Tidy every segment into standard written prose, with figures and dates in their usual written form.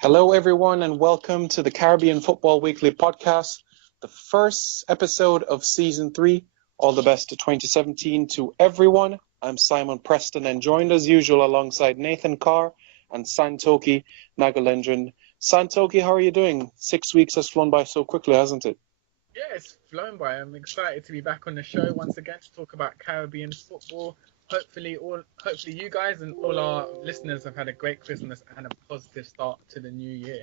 Hello, everyone, and welcome to the Caribbean Football Weekly podcast, the first episode of Season 3. All the best to 2017 to everyone. I'm Simon Preston, and joined as usual alongside Nathan Carr and Santokie Nagulendran. Santokie, how are you doing? 6 weeks has flown by so quickly, hasn't it? Yeah, it's flown by. I'm excited to be back on the show once again to talk about Caribbean football. Hopefully you guys and all our listeners have had a great Christmas and a positive start to the new year.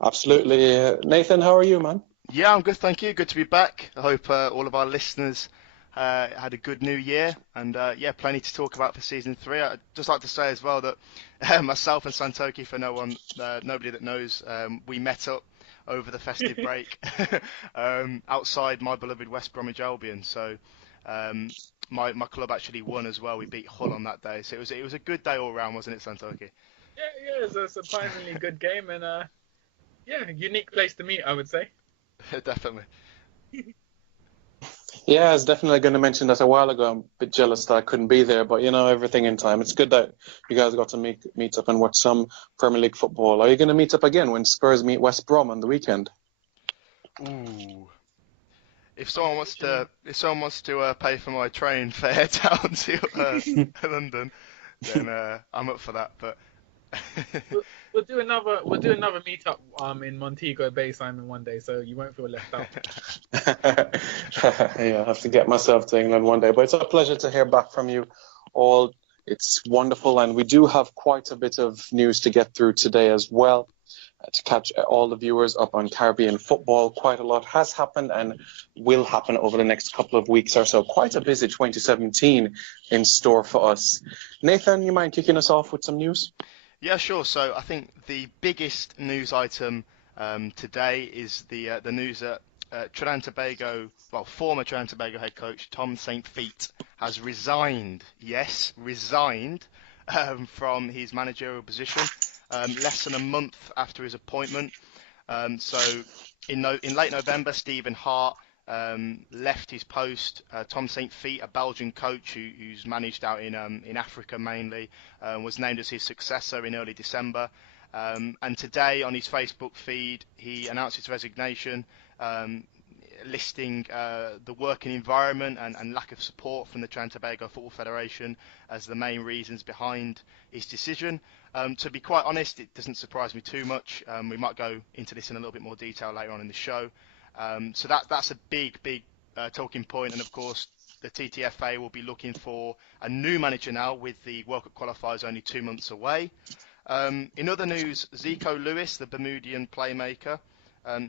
Absolutely. Nathan, how are you, man? Yeah, I'm good, thank you. Good to be back. I hope all of our listeners had a good new year, and plenty to talk about for season 3. I'd just like to say as well that myself and Santokie, for nobody that knows, we met up over the festive break outside my beloved West Bromwich Albion. So my club actually won as well. We beat Hull on that day, so it was a good day all round, wasn't it, Santokie? Yeah, it was a surprisingly good game, and unique place to meet, I would say. Definitely. Yeah, I was definitely going to mention that a while ago. I'm a bit jealous that I couldn't be there, but everything in time. It's good that you guys got to meet up and watch some Premier League football. Are you going to meet up again when Spurs meet West Brom on the weekend? Ooh. If someone wants to pay for my train fare down to London, then I'm up for that. But we'll do another meetup in Montego Bay, Simon, one day, so you won't feel left out. Yeah, I have to get myself to England one day. But it's a pleasure to hear back from you all. It's wonderful, and we do have quite a bit of news to get through today as well. To catch all the viewers up on Caribbean football, quite a lot has happened and will happen over the next couple of weeks or so. Quite a busy 2017 in store for us. Nathan, you mind kicking us off with some news? Yeah, sure. So I think the biggest news item today is the news that Trinidad Tobago, former Trinidad Tobago head coach Tom Saintfiet has resigned. Yes, resigned from his managerial position. Less than a month after his appointment. So in late November, Stephen Hart left his post. Tom Saintfiet, a Belgian coach who's managed out in Africa mainly, was named as his successor in early December. And today on his Facebook feed, he announced his resignation, listing the working environment and lack of support from the Trinidad Tobago Football Federation as the main reasons behind his decision. To be quite honest, it doesn't surprise me too much. We might go into this in a little bit more detail later on in the show. So that's a big talking point. And of course, the TTFA will be looking for a new manager now with the World Cup qualifiers only 2 months away. In other news, Zico Lewis, the Bermudian playmaker,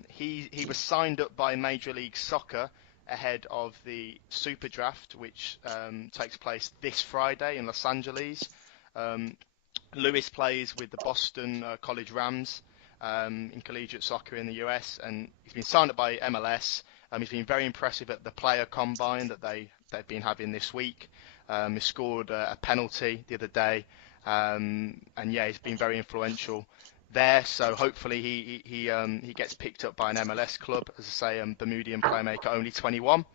he was signed up by Major League Soccer ahead of the Super Draft, which takes place this Friday in Los Angeles. Lewis plays with the Boston College Rams in collegiate soccer in the US, and he's been signed up by MLS. He's been very impressive at the player combine that they've been having this week. He scored a penalty the other day, and he's been very influential there. So hopefully he gets picked up by an MLS club, as I say, Bermudian playmaker, only 21.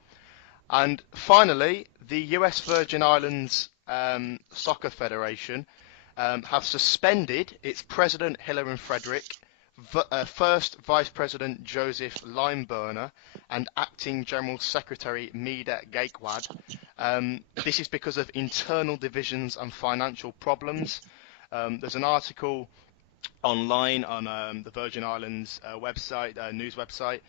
And finally, the US Virgin Islands Soccer Federation have suspended its president Hilary Frederick, first vice president Joseph Limeburner, and acting general secretary Mida Gaikwad. This is because of internal divisions and financial problems. There's an article online on the Virgin Islands website, news website,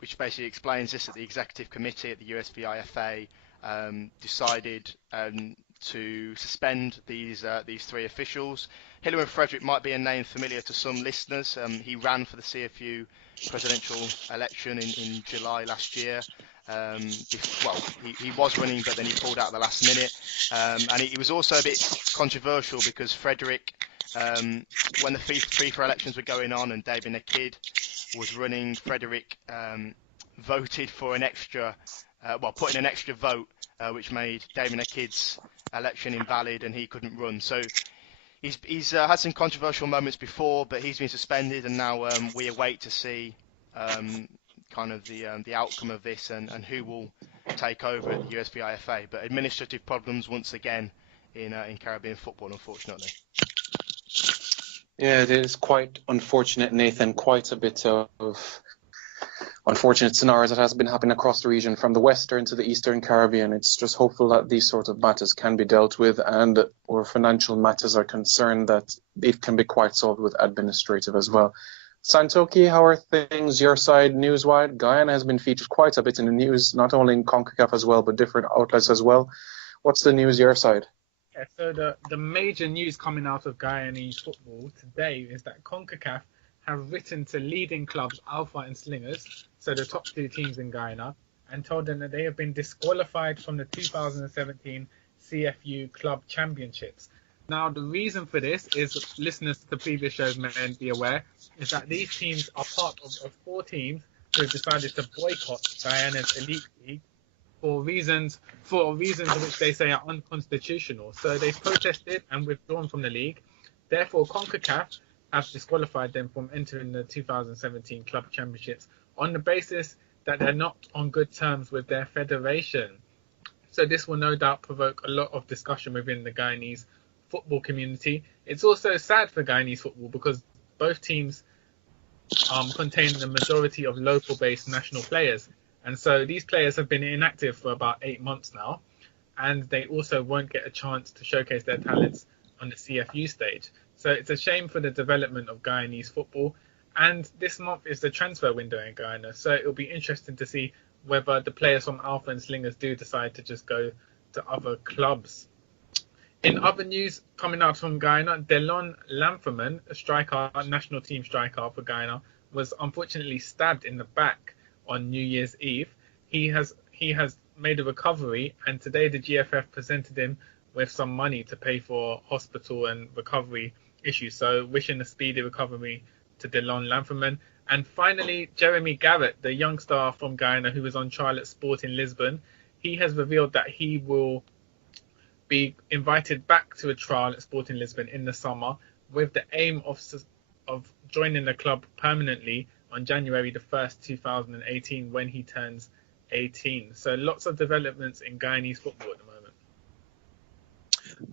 which basically explains this, that the executive committee at the USVIFA decided to suspend these 3 officials. Hilary Frederick might be a name familiar to some listeners. He ran for the CFU presidential election in July last year. He was running, but then he pulled out at the last minute. And it was also a bit controversial because Frederick, when the FIFA elections were going on and David Nakid was running, Frederick voted for an extra, put in an extra vote, which made David Nakid's election invalid and he couldn't run. So he's had some controversial moments before, but he's been suspended, and now we await to see kind of the outcome of this and who will take over at the USVIFA. But administrative problems once again in Caribbean football, unfortunately. Yeah, it is quite unfortunate, Nathan. Quite a bit of unfortunate scenarios that has been happening across the region, from the Western to the Eastern Caribbean. It's just hopeful that these sort of matters can be dealt with, and where financial matters are concerned, that it can be quite solved with administrative as well. Santokie, how are things your side news-wide? Guyana has been featured quite a bit in the news, not only in CONCACAF as well, but different outlets as well. What's the news your side? Yeah, so the major news coming out of Guyanese football today is that CONCACAF have written to leading clubs Alpha and Slingers, so the top two teams in Guyana, and told them that they have been disqualified from the 2017 CFU Club Championships. Now, the reason for this is, listeners to the previous shows may be aware, is that these teams are part of four teams who have decided to boycott Guyana's Elite League for reasons which they say are unconstitutional. So they've protested and withdrawn from the league. Therefore, CONCACAF have disqualified them from entering the 2017 Club Championships on the basis that they're not on good terms with their federation. So this will no doubt provoke a lot of discussion within the Guyanese football community. It's also sad for Guyanese football because both teams contain the majority of local-based national players. And so these players have been inactive for about 8 months now, and they also won't get a chance to showcase their talents on the CFU stage. So it's a shame for the development of Guyanese football. And this month is the transfer window in Guyana, so it'll be interesting to see whether the players from Alpha and Slingers do decide to just go to other clubs. In other news coming out from Guyana, Delon Lamferman, a national team striker for Guyana, was unfortunately stabbed in the back on New Year's Eve. He has made a recovery, and today the GFF presented him with some money to pay for hospital and recovery issues. So wishing a speedy recovery to Delon Lamferman. And finally, Jeremy Garrett, the young star from Guyana who was on trial at Sporting Lisbon, he has revealed that he will be invited back to a trial at Sporting Lisbon in the summer with the aim of joining the club permanently on January the 1st, 2018, when he turns 18. So lots of developments in Guyanese football at the moment.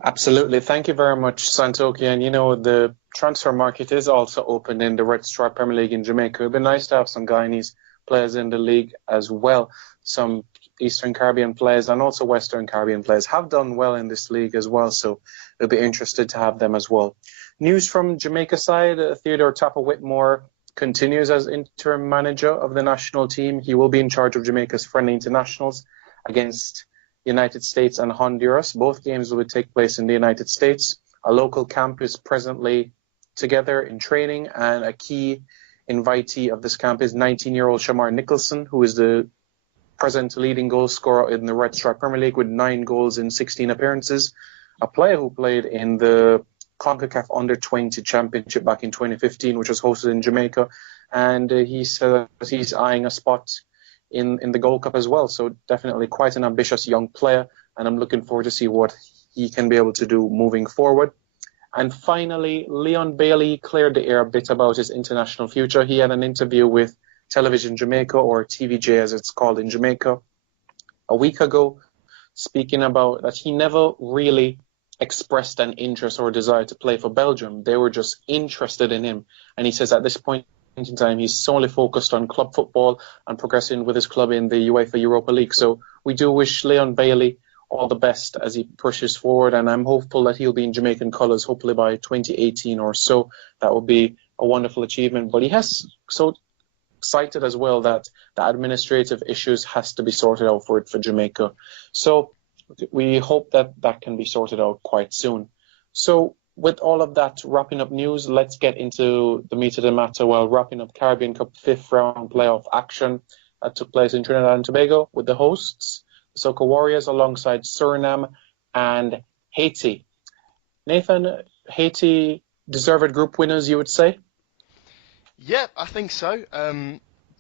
Absolutely. Thank you very much, Santokie. And, the transfer market is also open in the Red Stripe Premier League in Jamaica. It would be nice to have some Guyanese players in the league as well. Some Eastern Caribbean players and also Western Caribbean players have done well in this league as well. So we'll be interested to have them as well. News from Jamaica side, Theodore Tapper Whitmore continues as interim manager of the national team. He will be in charge of Jamaica's friendly internationals against United States and Honduras. Both games will take place in the United States. A local camp is presently together in training, and a key invitee of this camp is 19-year-old Shamar Nicholson, who is the present leading goal scorer in the Red Stripe Premier League with 9 goals in 16 appearances. A player who played in the CONCACAF Under-20 Championship back in 2015, which was hosted in Jamaica, and he's eyeing a spot in the Gold Cup as well. So definitely quite an ambitious young player, and I'm looking forward to see what he can be able to do moving forward. And finally, Leon Bailey cleared the air a bit about his international future. He had an interview with Television Jamaica, or TVJ as it's called in Jamaica, a week ago, speaking about that he never really expressed an interest or desire to play for Belgium. They were just interested in him. And he says at this point in time, he's solely focused on club football and progressing with his club in the UEFA Europa League. So we do wish Leon Bailey all the best as he pushes forward. And I'm hopeful that he'll be in Jamaican colours, hopefully by 2018 or so. That would be a wonderful achievement. But he has so cited as well that the administrative issues has to be sorted out for Jamaica. So we hope that can be sorted out quite soon. So with all of that wrapping up news, let's get into the meat of the matter while wrapping up Caribbean Cup 5th round playoff action that took place in Trinidad and Tobago with the hosts, the Soca Warriors, alongside Suriname and Haiti. Nathan, Haiti deserved group winners, you would say? Yeah, I think so.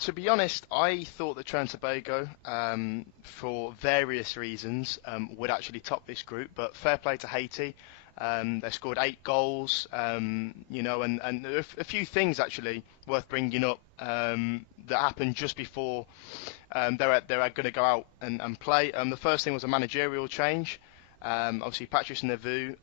To be honest, I thought that Trinidad and Tobago, for various reasons, would actually top this group. But fair play to Haiti. They scored 8 goals, and a few things actually worth bringing up that happened just before they're going to go out and play. The first thing was a managerial change. Obviously, Patrice Neveu,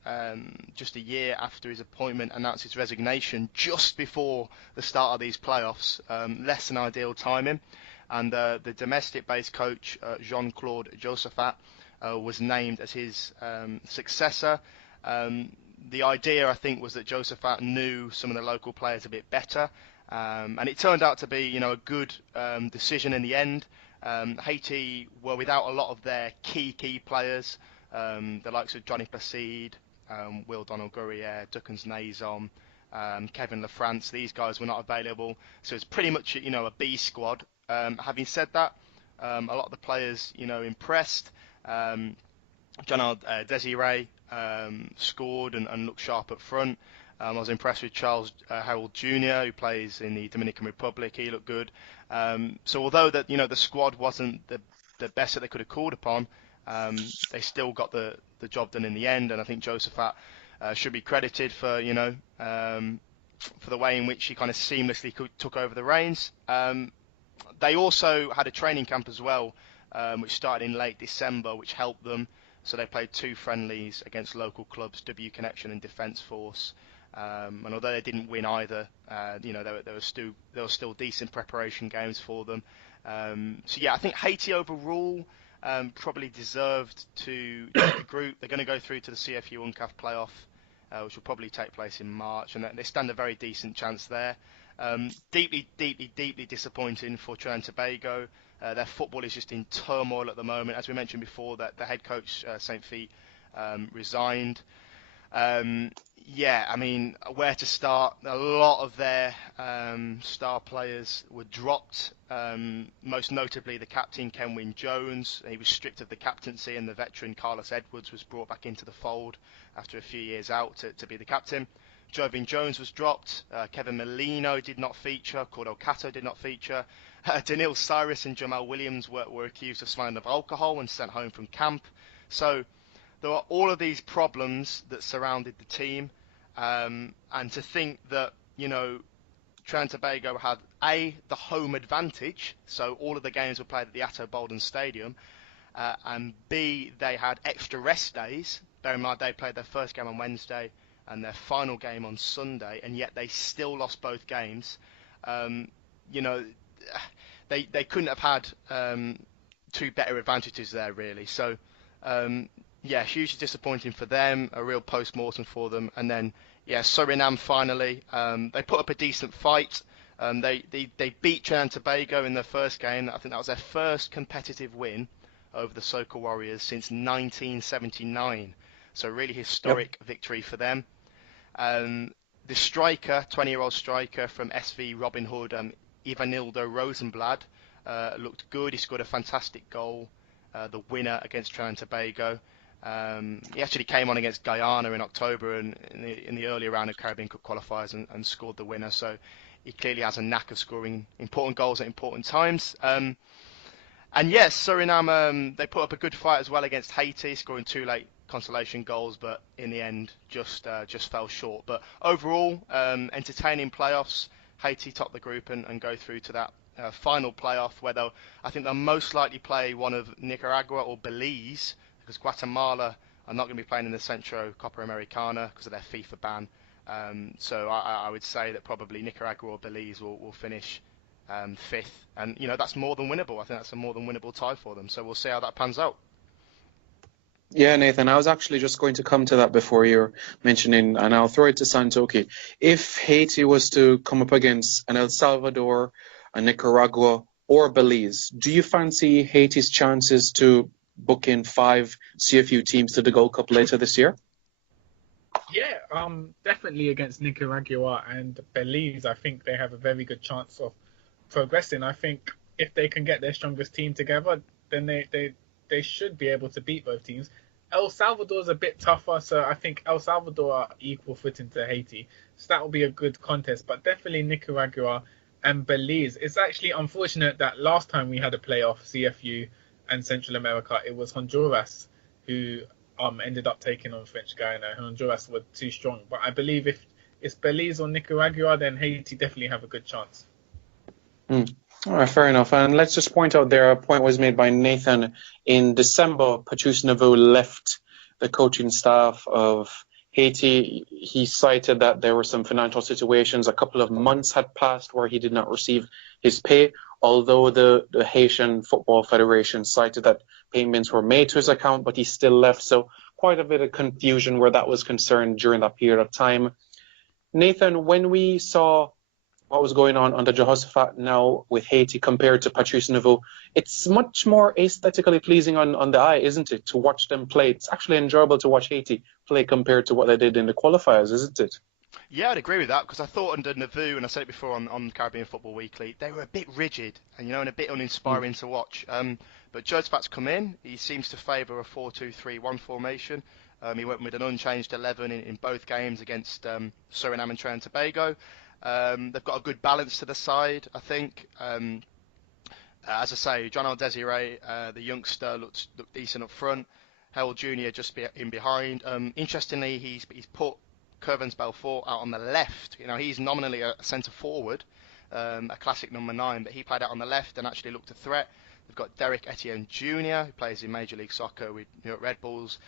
just a year after his appointment, announced his resignation just before the start of these playoffs. Less than ideal timing. And the domestic-based coach, Jean-Claude Josephat, was named as his successor. The idea, I think, was that Josephat knew some of the local players a bit better. And it turned out to be, a good decision in the end. Haiti were without a lot of their key players. The likes of Johnny Placide, Will Donald-Gourrier, Duckens Nazom, Kevin Lafrance, these guys were not available. So it's pretty much, a B squad. Having said that, a lot of the players, impressed. John Desiree scored and looked sharp up front. I was impressed with Charles Harold Jr., who plays in the Dominican Republic. He looked good. So although that the squad wasn't the best that they could have called upon, they still got the job done in the end. And I think Josephat should be credited for for the way in which he kind of seamlessly took over the reins. They also had a training camp as well, which started in late December, which helped them. So they played 2 friendlies against local clubs, W Connection and Defence Force. And although they didn't win either, there were still decent preparation games for them. So yeah, I think Haiti overall probably deserved to take the group. They're going to go through to the CFU UNCAF playoff, which will probably take place in March, and they stand a very decent chance there. Deeply disappointing for Trinidad and Tobago. Their football is just in turmoil at the moment. As we mentioned before, that the head coach, Saintfiet, resigned. I mean, where to start? A lot of their star players were dropped, most notably the captain, Kenwyn Jones. He was stripped of the captaincy, and the veteran Carlos Edwards was brought back into the fold after a few years out to be the captain. Jovin Jones was dropped. Kevin Molino did not feature. Cordell Cato did not feature. Daniil Cyrus and Jamal Williams were accused of smelling of alcohol and sent home from camp. So there were all of these problems that surrounded the team. And to think that, Trinidad and Tobago had the home advantage, so all of the games were played at the Atto Bolden Stadium, and B, they had extra rest days. Bear in mind, they played their first game on Wednesday and their final game on Sunday, and yet they still lost both games. They couldn't have had 2 better advantages there, really. So, hugely disappointing for them, a real post-mortem for them. And then, Suriname finally, they put up a decent fight. They beat Trinidad and Tobago in their first game. I think that was their first competitive win over the Soca Warriors since 1979. So really historic victory for them. The striker, 20-year-old striker from SV Robin Hood, Ivanildo Rosenblad, looked good. He scored a fantastic goal, the winner against Trinidad and Tobago. He actually came on against Guyana in October in the earlier round of Caribbean Cup qualifiers and scored the winner. So he clearly has a knack of scoring important goals at important times. And yes, Suriname, they put up a good fight as well against Haiti, scoring 2 late consolation goals, but in the end just fell short. But overall, entertaining playoffs. Haiti top the group and go through to that final playoff, where I think they'll most likely play one of Nicaragua or Belize, because Guatemala are not going to be playing in the Centro Copa Americana because of their FIFA ban. So I would say that probably Nicaragua or Belize will finish 5th, and that's more than winnable. I think that's a more than winnable tie for them. So we'll see how that pans out. Yeah, Nathan, I was actually just going to come to that before you're mentioning, and I'll throw it to Santokie. If Haiti was to come up against an El Salvador, a Nicaragua, or Belize, do you fancy Haiti's chances to book in 5 CFU teams to the Gold Cup later this year? Yeah, definitely against Nicaragua and Belize. I think they have a very good chance of progressing. I think if they can get their strongest team together, then they should be able to beat both teams. El Salvador's a bit tougher, so I think El Salvador are equal footing to Haiti. So that will be a good contest, but definitely Nicaragua and Belize. It's actually unfortunate that last time we had a playoff, CFU and Central America, it was Honduras who ended up taking on French Guyana. Honduras were too strong. But I believe if it's Belize or Nicaragua, then Haiti definitely have a good chance. All right, fair enough. And let's just point out there, a point was made by Nathan. In December, Patrice Neveu left the coaching staff of Haiti. He cited that there were some financial situations. A couple of months had passed where he did not receive his pay, although the Haitian Football Federation cited that payments were made to his account, but he still left. So quite a bit of confusion where that was concerned during that period of time. Nathan, when we saw what was going on under Jehoshaphat now with Haiti compared to Patrice Neveu, it's much more aesthetically pleasing on the eye, isn't it, to watch them play? It's actually enjoyable to watch Haiti play compared to what they did in the qualifiers, isn't it? Yeah, I'd agree with that, because I thought under Neveu, and I said it before on Caribbean Football Weekly, they were a bit rigid and and a bit uninspiring to watch. But Jehoshaphat's come in. He seems to favour a 4-2-3-1 formation. He went with an unchanged 11 in both games against Suriname and Trinidad and Tobago. They've got a good balance to the side, I think. As I say, John Desiree, the youngster, looked decent up front. Harold Jr. just in behind. Interestingly, he's put Curvens Belfort out on the left. He's nominally a centre forward, a classic number 9, but he played out on the left and actually looked a threat. They've got Derek Etienne Jr., who plays in Major League Soccer with New York Red Bulls.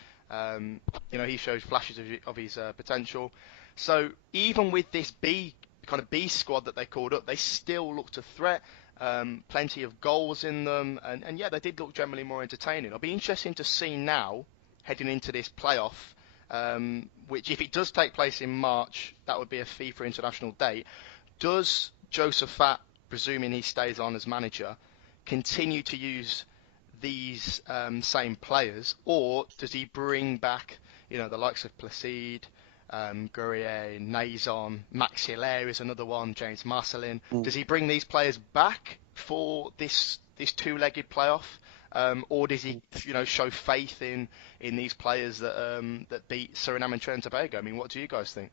He shows flashes of his potential. So even with this B squad that they called up, they still looked a threat. Plenty of goals in them, and yeah, they did look generally more entertaining. It'll be interesting to see now, heading into this playoff, which if it does take place in March, that would be a FIFA international date. Does Jehoshaphat, presuming he stays on as manager, continue to use these same players, or does he bring back, the likes of Placide, Guerrier, Naison, Max Hilaire is another one, James Marcelin? Does he bring these players back for this two-legged playoff, or does he, show faith in these players that beat Suriname and Trinidad and Tobago? I mean, what do you guys think?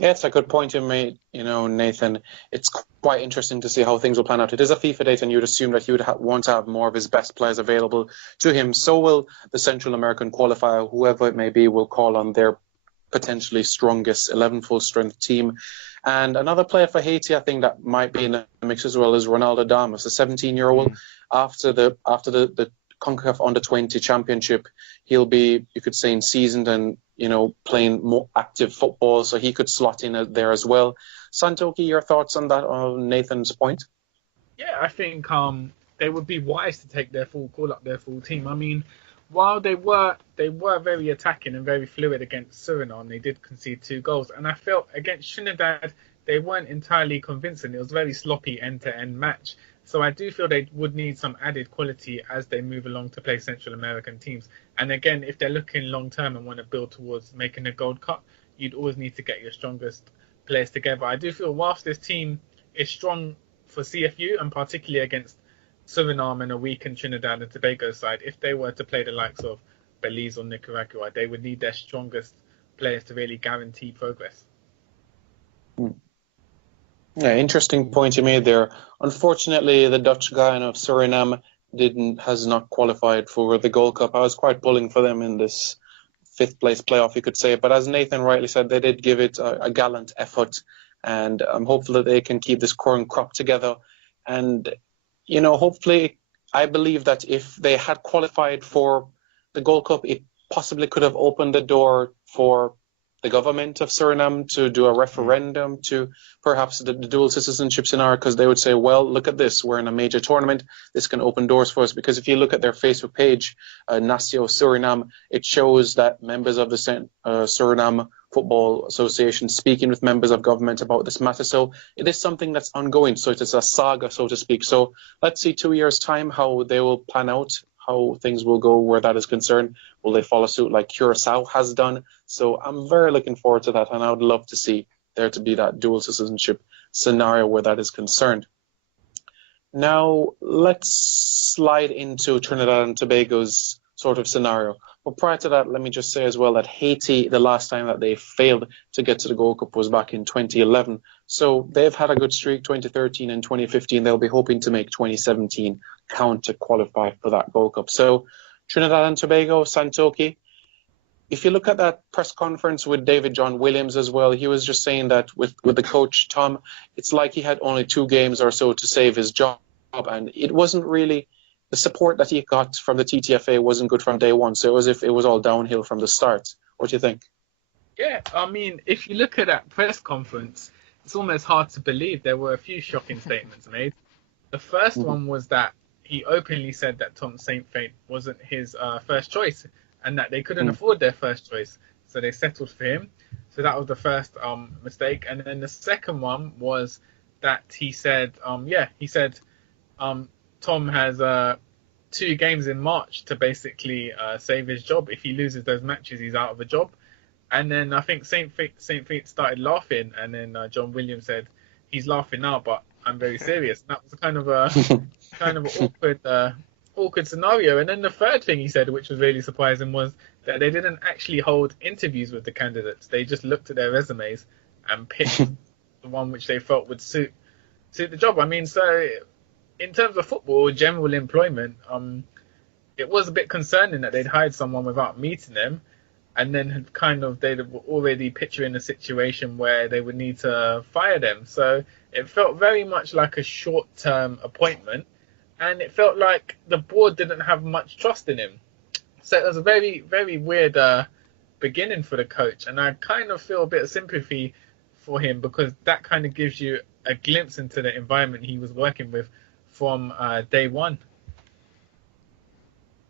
Yeah, it's a good point you made, Nathan. It's quite interesting to see how things will pan out. It is a FIFA date, and you'd assume that he would want to have more of his best players available to him. So will the Central American qualifier, whoever it may be, will call on their potentially strongest 11 full-strength team. And another player for Haiti, I think, that might be in the mix as well is Ronaldo Damas, a 17-year-old. After the CONCACAF Under-20 Championship, he'll be, you could say, seasoned and playing more active football, so he could slot in there as well. Santokie, your thoughts on that, on Nathan's point? Yeah, I think they would be wise to call up their full team. I mean, while they were very attacking and very fluid against Suriname, they did concede 2 goals, and I felt against Trinidad they weren't entirely convincing. It was a very sloppy end-to-end match. So I do feel they would need some added quality as they move along to play Central American teams. And again, if they're looking long-term and want to build towards making a Gold Cup, you'd always need to get your strongest players together. I do feel whilst this team is strong for CFU, and particularly against Suriname and a weakened Trinidad and Tobago side, if they were to play the likes of Belize or Nicaragua, they would need their strongest players to really guarantee progress. Yeah, interesting point you made there. Unfortunately, the Dutch Guyana of Suriname has not qualified for the Gold Cup. I was quite pulling for them in this 5th place playoff, you could say. But as Nathan rightly said, they did give it a gallant effort, and I'm hopeful that they can keep this current crop together. And hopefully, I believe that if they had qualified for the Gold Cup, it possibly could have opened the door for the government of Suriname to do a referendum to perhaps the dual citizenship scenario, because they would say, well, look at this, we're in a major tournament, this can open doors for us. Because if you look at their Facebook page, Nacio Suriname, it shows that members of the Suriname Football Association speaking with members of government about this matter. So it is something that's ongoing. So it is a saga, so to speak. So let's see 2 years' time how they will plan out, how things will go where that is concerned. Will they follow suit like Curacao has done? So I'm very looking forward to that, and I would love to see there to be that dual citizenship scenario where that is concerned. Now, let's slide into Trinidad and Tobago's sort of scenario. But prior to that, let me just say as well that Haiti, the last time that they failed to get to the Gold Cup was back in 2011. So they've had a good streak, 2013 and 2015. They'll be hoping to make 2017 count to qualify for that Gold Cup. So Trinidad and Tobago, Santokie, if you look at that press conference with David John Williams as well, he was just saying that with the coach, Tom, it's like he had only 2 games or so to save his job. And it wasn't really the support that he got from the TTFA wasn't good from day one. So it was if it was all downhill from the start. What do you think? Yeah, I mean, if you look at that press conference, it's almost hard to believe. There were a few shocking statements made. The first one was that he openly said that Tom Saintfiet wasn't his first choice and that they couldn't afford their first choice, so they settled for him. So that was the first mistake. And then the second one was that he said, Tom has 2 games in March to basically save his job. If he loses those matches, he's out of a job. And then I think Saintfiet started laughing, and then John Williams said, "He's laughing now, but I'm very serious." And that was kind of an awkward scenario. And then the third thing he said, which was really surprising, was that they didn't actually hold interviews with the candidates. They just looked at their resumes and picked the one which they felt would suit the job. I mean, so in terms of football, general employment, it was a bit concerning that they'd hired someone without meeting them. And then they were already picturing a situation where they would need to fire them. So it felt very much like a short-term appointment, and it felt like the board didn't have much trust in him. So it was a very, very weird beginning for the coach, and I kind of feel a bit of sympathy for him because that kind of gives you a glimpse into the environment he was working with from day one.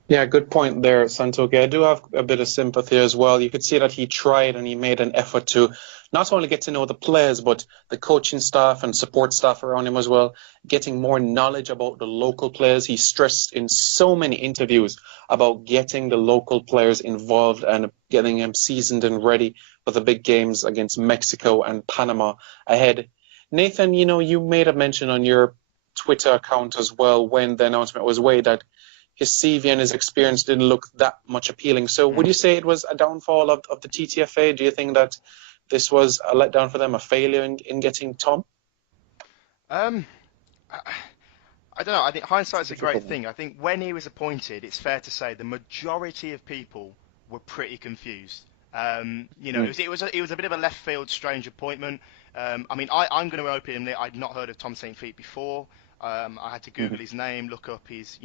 Yeah, good point there, Santokie. I do have a bit of sympathy as well. You could see that he tried and he made an effort to not only get to know the players, but the coaching staff and support staff around him as well, getting more knowledge about the local players. He stressed in so many interviews about getting the local players involved and getting them seasoned and ready for the big games against Mexico and Panama ahead. Nathan, you made a mention on your Twitter account as well when the announcement was made that his CV and his experience didn't look that much appealing. So would you say it was a downfall of the TTFA? Do you think that this was a letdown for them, a failure in getting Tom? I don't know. I think hindsight's a great thing. I think when he was appointed, it's fair to say the majority of people were pretty confused. It was a bit of a left field, strange appointment. I'm going to openly, I'd not heard of Tom Saintfiet before. I had to Google his name, look up his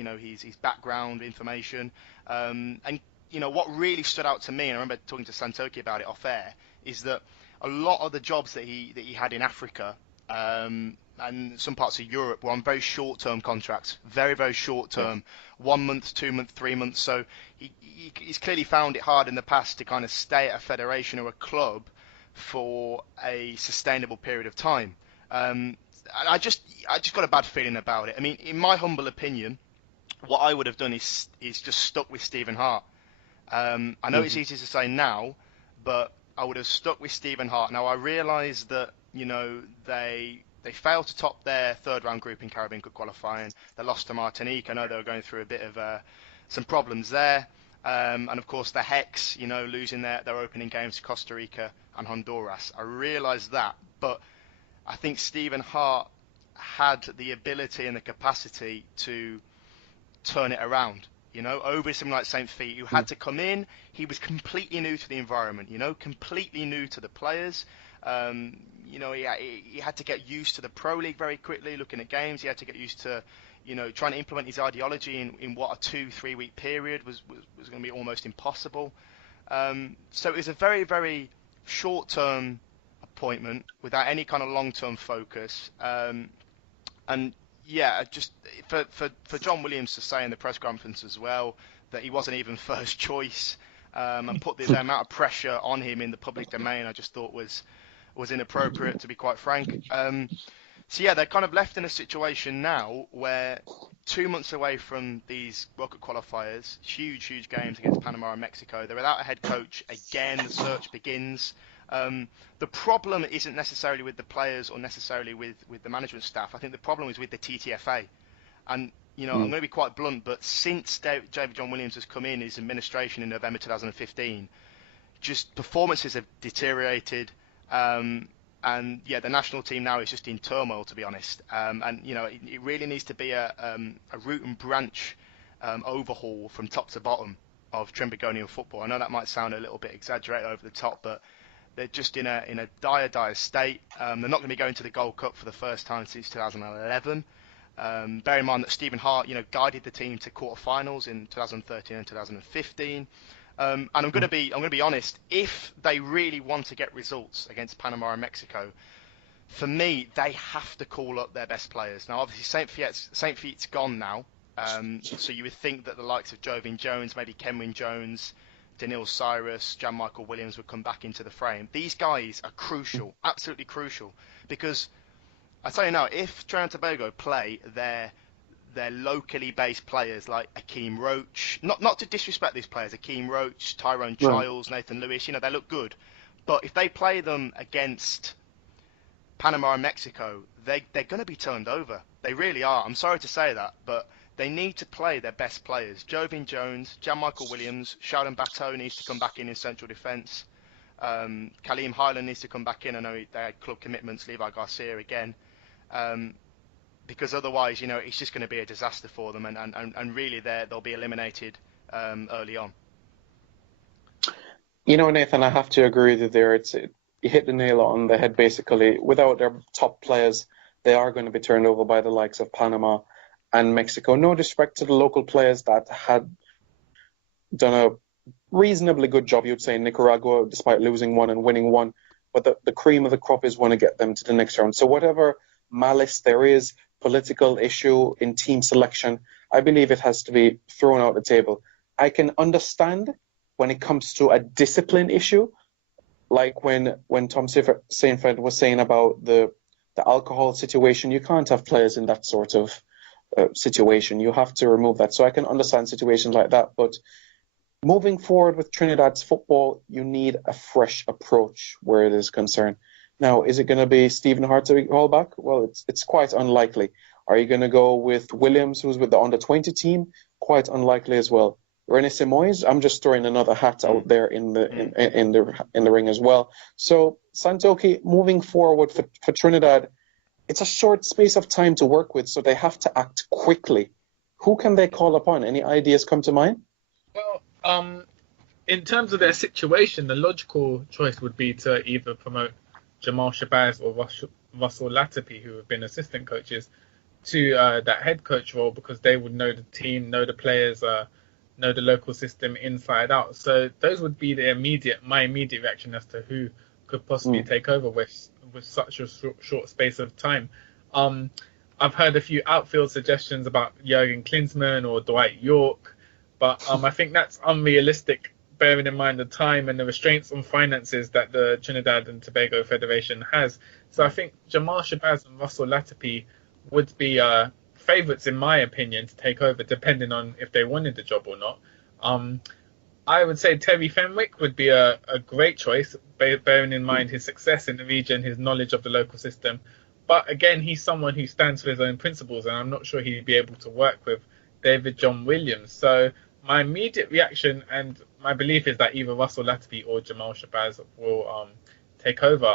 background information, and what really stood out to me, and I remember talking to Santokie about it off air, is that a lot of the jobs that he had in Africa and some parts of Europe were on very short-term contracts, very, very short-term, 1 month, 2 months, 3 months. So he's clearly found it hard in the past to kind of stay at a federation or a club for a sustainable period of time. I just got a bad feeling about it. I mean, in my humble opinion, what I would have done is just stuck with Stephen Hart. I know it's easy to say now, but I would have stuck with Stephen Hart. Now I realise that they failed to top their third round group in Caribbean Cup qualifying. They lost to Martinique. I know they were going through a bit of some problems there. And of course the Hex, losing their opening games to Costa Rica and Honduras. I realise that, but I think Stephen Hart had the ability and the capacity to turn it around, over someone like Saintfiet, who had to come in. He was completely new to the environment, completely new to the players. He had to get used to the Pro League very quickly, looking at games. He had to get used to, trying to implement his ideology in what a 2-3 week period was going to be almost impossible. So it was a very, very short-term appointment without any kind of long-term focus, just for John Williams to say in the press conference as well that he wasn't even first choice, and put the amount of pressure on him in the public domain, I just thought was inappropriate, to be quite frank. They're kind of left in a situation now where 2 months away from these World Cup qualifiers, huge games against Panama and Mexico, they're without a head coach again. The search begins. The problem isn't necessarily with the players or necessarily with the management staff. I think the problem is with the TTFA. And, I'm going to be quite blunt, but since David John Williams has come in his administration in November 2015, just performances have deteriorated. The national team now is just in turmoil, to be honest. It really needs to be a root and branch overhaul from top to bottom of Trinbagonian football. I know that might sound a little bit exaggerated, over the top, but they're just in a dire state. They're not going to be going to the Gold Cup for the first time since 2011. Bear in mind that Stephen Hart, guided the team to quarterfinals in 2013 and 2015. And I'm going to be honest. If they really want to get results against Panama and Mexico, for me, they have to call up their best players. Now, obviously, Saintfiet's gone now, so you would think that the likes of Jovin Jones, maybe Kenwyn Jones, Daniil Cyrus, Jan Michael Williams would come back into the frame. These guys are crucial, absolutely crucial, because I tell you now, if Trinidad and Tobago play their locally based players like Akeem Roach, not to disrespect these players, Akeem Roach, Tyrone Childs, Nathan Lewis, they look good, but if they play them against Panama and Mexico, they're going to be turned over. They really are. I'm sorry to say that, but they need to play their best players. Jovin Jones, Jan Michael Williams, Sheldon Bateau needs to come back in central defence. Kaleem Highland needs to come back in. I know they had club commitments. Levi Garcia again. Because otherwise, it's just going to be a disaster for them, and really they'll be eliminated early on. Nathan, I have to agree with you there. You hit the nail on the head, basically. Without their top players, they are going to be turned over by the likes of Panama and Mexico. No disrespect to the local players that had done a reasonably good job, you'd say, in Nicaragua, despite losing one and winning one. But the cream of the crop is want to get them to the next round. So whatever malice there is, political issue in team selection, I believe it has to be thrown out the table. I can understand when it comes to a discipline issue, like when Tom Saintfiet was saying about the alcohol situation. You can't have players in that sort of situation. You have to remove that. So I can understand situations like that. But moving forward with Trinidad's football, you need a fresh approach where it is concerned. Now, is it going to be Stephen Hart to haul back? Well, it's quite unlikely. Are you going to go with Williams, who's with the under-20 team? Quite unlikely as well. René Simoes, I'm just throwing another hat out there in the ring as well. So Santokie, moving forward for Trinidad, it's a short space of time to work with, so they have to act quickly. Who can they call upon? Any ideas come to mind? Well, in terms of their situation, the logical choice would be to either promote Jamal Shabazz or Russell Latapi, who have been assistant coaches, to that head coach role, because they would know the team, know the players, know the local system inside out. So those would be my immediate reaction as to who could possibly take over with such a short space of time. I've heard a few outfield suggestions about Jurgen Klinsmann or Dwight York, but I think that's unrealistic, bearing in mind the time and the restraints on finances that the Trinidad and Tobago Federation has. So I think Jamal Shabazz and Russell Latapi would be favourites, in my opinion, to take over, depending on if they wanted the job or not. I would say Terry Fenwick would be a great choice, bearing in mind his success in the region, his knowledge of the local system. But again, he's someone who stands for his own principles, and I'm not sure he'd be able to work with David John Williams. So my immediate reaction and my belief is that either Russell Latapi or Jamal Shabazz will take over.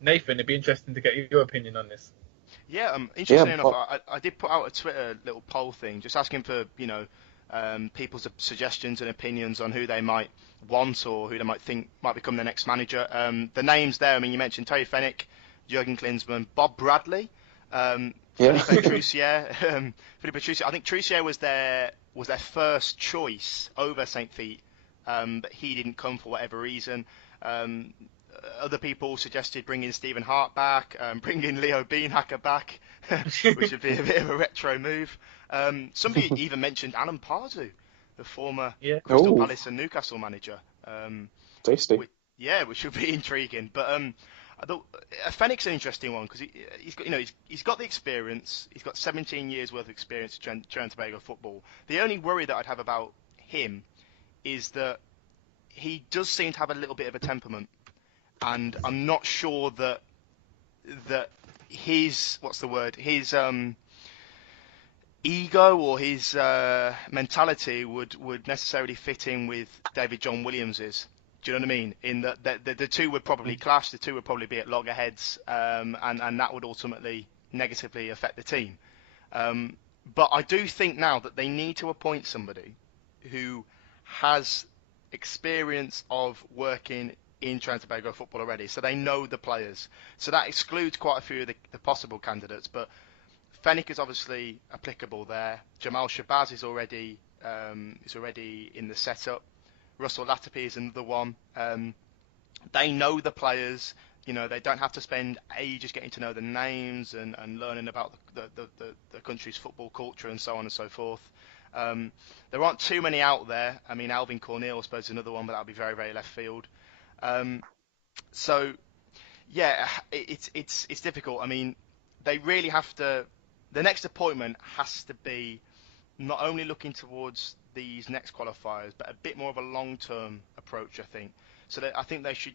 Nathan, it'd be interesting to get your opinion on this. Yeah, interesting enough, I did put out a Twitter little poll thing, just asking for, people's suggestions and opinions on who they might want or who they might think might become the next manager. The names there, you mentioned Terry Fenwick, Jurgen Klinsmann, Bob Bradley, Philippe Troussier. Philippe Troussier. I think Troussier was their first choice over Saintfiet, but he didn't come for whatever reason. Other people suggested bringing Stephen Hart back, bringing Leo Beenhakker back, which would be a bit of a retro move. Somebody even mentioned Alan Pardew, the former Crystal Palace and Newcastle manager. Tasty. Which would be intriguing. But I thought Fenwick's an interesting one because he's got the experience. He's got 17 years worth of experience in Trinidad and Tobago football. The only worry that I'd have about him is that he does seem to have a little bit of a temperament. And I'm not sure that his ego or his mentality would necessarily fit in with David John Williams's. Do you know what I mean? In that the two would probably clash, the two would probably be at loggerheads, and that would ultimately negatively affect the team. But I do think now that they need to appoint somebody who has experience of working in Trinidad and Tobago football already, so they know the players. So that excludes quite a few of the possible candidates, but Fennick is obviously applicable there. Jamal Shabazz is already in the setup. Russell Latapy is another one. They know the players. They don't have to spend ages getting to know the names and learning about the country's football culture and so on and so forth. There aren't too many out there. I mean, Alvin Cornell, I suppose, is another one, but that'll be very, very left field. So, yeah, it's difficult. I mean, they really have to. The next appointment has to be not only looking towards these next qualifiers, but a bit more of a long-term approach, I think. So I think they should,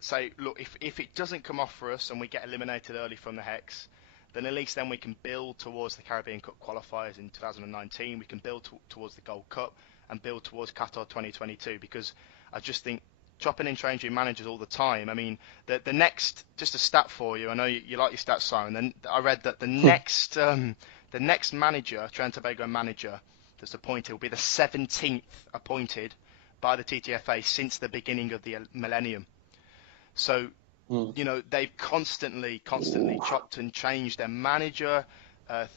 say, look, if it doesn't come off for us and we get eliminated early from the Hex, then at least then we can build towards the Caribbean Cup qualifiers in 2019. We can build towards the Gold Cup and build towards Qatar 2022, because I just think chopping and changing managers all the time. I mean, the next, just a stat for you. I know you like your stats, Simon. Then I read that the next manager, Trinidad Tobago manager, that's appointed will be the 17th appointed by the TTFA since the beginning of the millennium. So, they've constantly chopped and changed their manager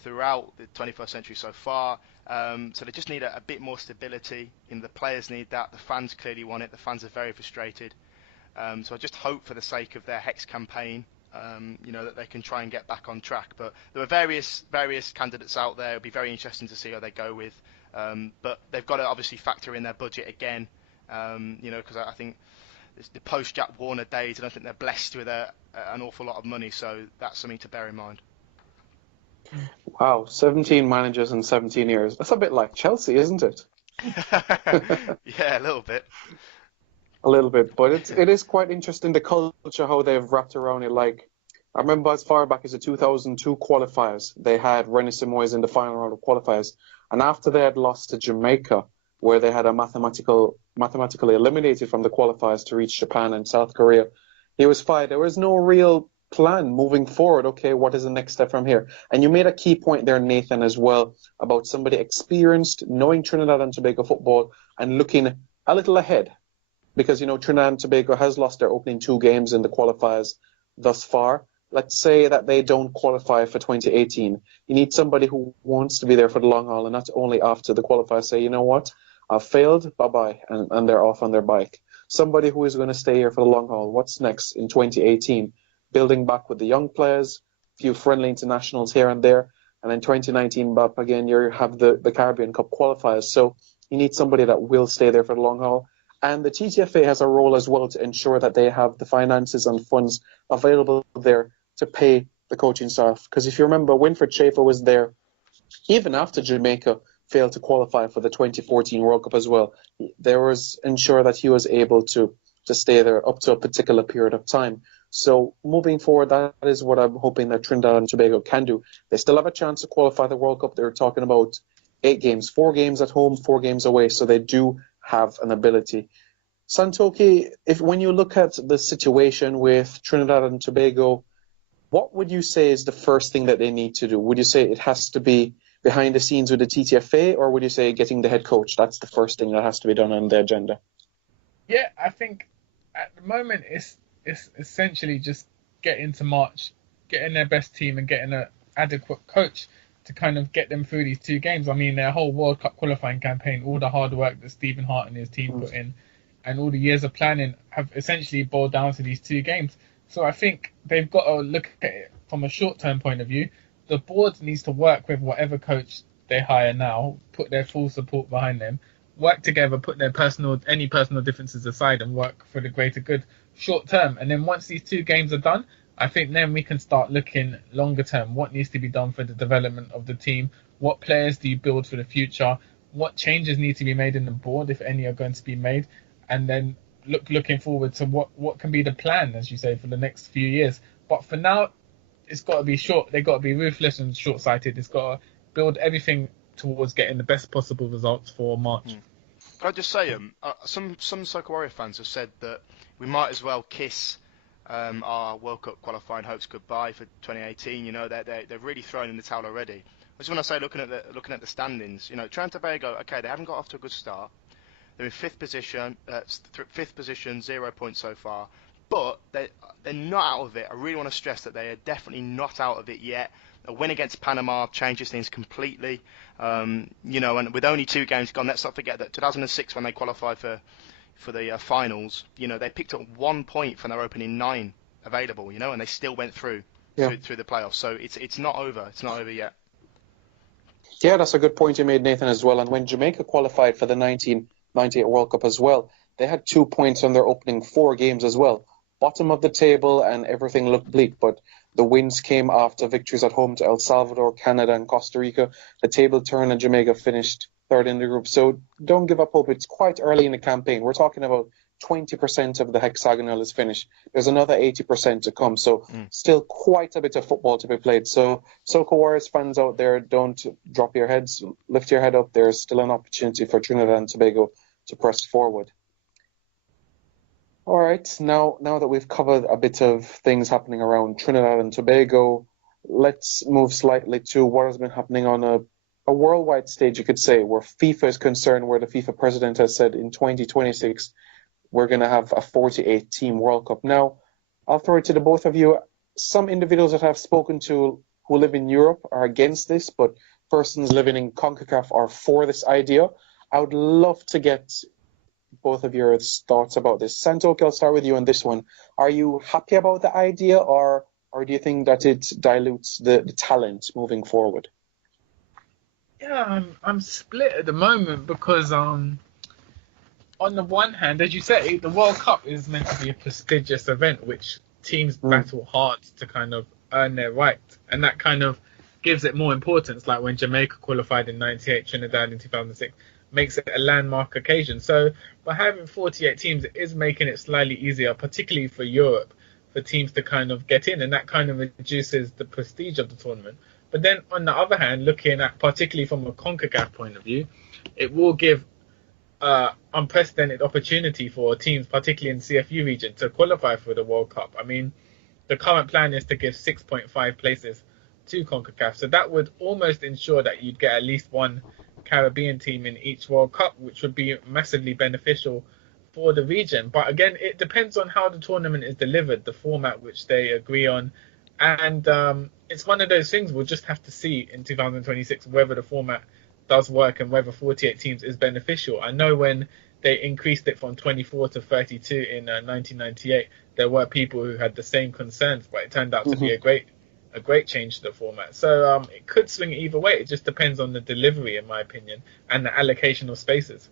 throughout the 21st century so far. So they just need a bit more stability. The players need that. The fans clearly want it. The fans are very frustrated. So I just hope, for the sake of their Hex campaign, that they can try and get back on track. But there are various candidates out there. It'll be very interesting to see how they go with. But they've got to obviously factor in their budget again. Because I think the post-Jack Warner days, I don't think they're blessed with an awful lot of money. So that's something to bear in mind. Wow, 17 managers in 17 years. That's a bit like Chelsea, isn't it? Yeah, a little bit. A little bit, but it is quite interesting, the culture, how they've wrapped around it. Like, I remember as far back as the 2002 qualifiers, they had Rennie Simoes in the final round of qualifiers. And after they had lost to Jamaica, where they had a mathematically eliminated from the qualifiers to reach Japan and South Korea, he was fired. There was no real plan moving forward. Okay, what is the next step from here? And you made a key point there, Nathan, as well, about somebody experienced, knowing Trinidad and Tobago football and looking a little ahead, because Trinidad and Tobago has lost their opening 2 games in the qualifiers thus far. Let's say that they don't qualify for 2018. You need somebody who wants to be there for the long haul, and not only after the qualifiers say, you know what, I've failed, bye-bye, and they're off on their bike. Somebody who is going to stay here for the long haul. What's next in 2018? Building back with the young players, a few friendly internationals here and there, and then 2019 back again, you have the Caribbean Cup qualifiers. So you need somebody that will stay there for the long haul. And the TTFA has a role as well to ensure that they have the finances and funds available there to pay the coaching staff. Because if you remember, Winfred Schaefer was there even after Jamaica failed to qualify for the 2014 World Cup as well. There was ensure that he was able to stay there up to a particular period of time. So moving forward, that is what I'm hoping that Trinidad and Tobago can do. They still have a chance to qualify the World Cup. They're talking about 8 games, 4 games at home, 4 games away. So they do have an ability. Santokie, when you look at the situation with Trinidad and Tobago, what would you say is the first thing that they need to do? Would you say it has to be behind the scenes with the TTFA, or would you say getting the head coach? That's the first thing that has to be done on the agenda. Yeah, I think at the moment it's essentially just getting to March, getting their best team and getting an adequate coach to kind of get them through these 2 games. I mean, their whole World Cup qualifying campaign, all the hard work that Stephen Hart and his team put in, and all the years of planning have essentially boiled down to these 2 games. So I think they've got to look at it from a short-term point of view. The board needs to work with whatever coach they hire now, put their full support behind them, work together, put their any personal differences aside, and work for the greater good short term. And then once these 2 games are done, I think then we can start looking longer term. What needs to be done for the development of the team? What players do you build for the future? What changes need to be made in the board, if any are going to be made? And then looking forward to what can be the plan, as you say, for the next few years. But for now, it's got to be short. They've got to be ruthless and short-sighted. It's got to build everything towards getting the best possible results for March. Can I just say, some Soccer Warrior fans have said that we might as well kiss our World Cup qualifying hopes goodbye for 2018. They're really thrown in the towel already. I just want to say, looking at the standings, Trinidad and Tobago, okay, they haven't got off to a good start. They're in 5th position, 0 points so far. but they're not out of it. I really want to stress that they are definitely not out of it yet. A win against Panama changes things completely. And with only 2 games gone, let's not forget that 2006 when they qualified for the finals, they picked up 1 point from their opening 9 available, and they still went through the playoffs. So it's not over. It's not over yet. Yeah, that's a good point you made, Nathan, as well. And when Jamaica qualified for the 1998 World Cup as well, they had 2 points on their opening 4 games as well. Bottom of the table and everything looked bleak, but the wins came after victories at home to El Salvador, Canada, and Costa Rica. The table turned and Jamaica finished 3rd in the group. So don't give up hope. It's quite early in the campaign. We're talking about 20% of the hexagonal is finished. There's another 80% to come. So still quite a bit of football to be played. So Soca Warriors fans out there, don't drop your heads. Lift your head up. There's still an opportunity for Trinidad and Tobago to press forward. All right, now that we've covered a bit of things happening around Trinidad and Tobago, let's move slightly to what has been happening on a worldwide stage, you could say, where FIFA is concerned, where the FIFA president has said in 2026, we're going to have a 48-team World Cup. Now, I'll throw it to the both of you. Some individuals that I've spoken to who live in Europe are against this, but persons living in CONCACAF are for this idea. I would love to get both of your thoughts about this. Santokie, I'll start with you on this one. Are you happy about the idea, or do you think that it dilutes the talent moving forward? Yeah, I'm split at the moment because on the one hand, as you say, the World Cup is meant to be a prestigious event which teams battle hard to kind of earn their right, and that kind of gives it more importance. Like when Jamaica qualified in '98, Trinidad in 2006. Makes it a landmark occasion. So by having 48 teams, it is making it slightly easier, particularly for Europe, for teams to kind of get in, and that kind of reduces the prestige of the tournament. But then on the other hand, looking at particularly from a CONCACAF point of view, it will give unprecedented opportunity for teams, particularly in the CFU region, to qualify for the World Cup. I mean, the current plan is to give 6.5 places to CONCACAF, so that would almost ensure that you'd get at least one Caribbean team in each World Cup, which would be massively beneficial for the region. But again, it depends on how the tournament is delivered, the format which they agree on, and it's one of those things we'll just have to see in 2026 whether the format does work and whether 48 teams is beneficial. I know when they increased it from 24 to 32 in 1998, there were people who had the same concerns, but it turned out to be a great change to the format. So it could swing either way. It just depends on the delivery, in my opinion, and the allocation of spaces.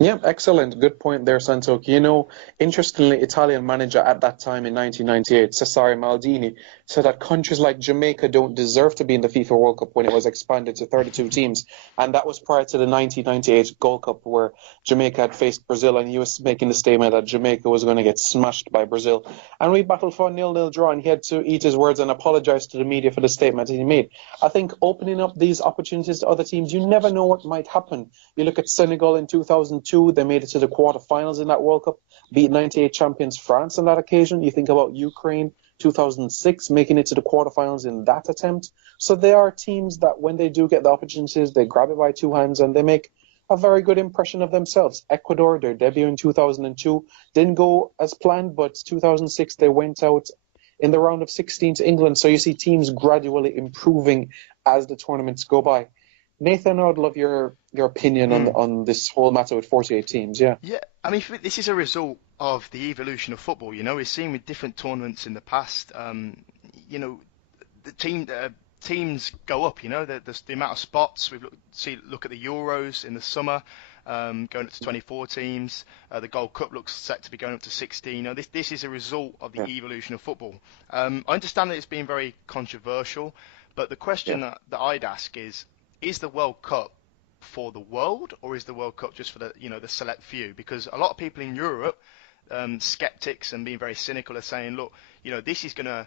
Yeah, excellent. Good point there, Santokie. Interestingly, Italian manager at that time in 1998, Cesare Maldini, said that countries like Jamaica don't deserve to be in the FIFA World Cup when it was expanded to 32 teams. And that was prior to the 1998 Gold Cup, where Jamaica had faced Brazil, and he was making the statement that Jamaica was going to get smashed by Brazil. And we battled for a 0-0 draw, and he had to eat his words and apologize to the media for the statement he made. I think opening up these opportunities to other teams, you never know what might happen. You look at Senegal in 2002, they made it to the quarterfinals in that World Cup, beat 98 champions France on that occasion. You think about Ukraine, 2006, making it to the quarterfinals in that attempt. So there are teams that when they do get the opportunities, they grab it by 2 hands and they make a very good impression of themselves. Ecuador, their debut in 2002, didn't go as planned, but 2006 they went out in the round of 16 to England. So you see teams gradually improving as the tournaments go by. Nathan, I would love your opinion on this whole matter with 48 teams. Yeah, I mean, this is a result of the evolution of football. We've seen with different tournaments in the past, the teams go up. The amount of spots. Look at the Euros in the summer, going up to 24 teams. The Gold Cup looks set to be going up to 16. This is a result of the evolution of football. I understand that it's been very controversial, but the question that I'd ask is the World Cup for the world, or is the World Cup just for the select few? Because a lot of people in Europe, skeptics and being very cynical, are saying, look, this is gonna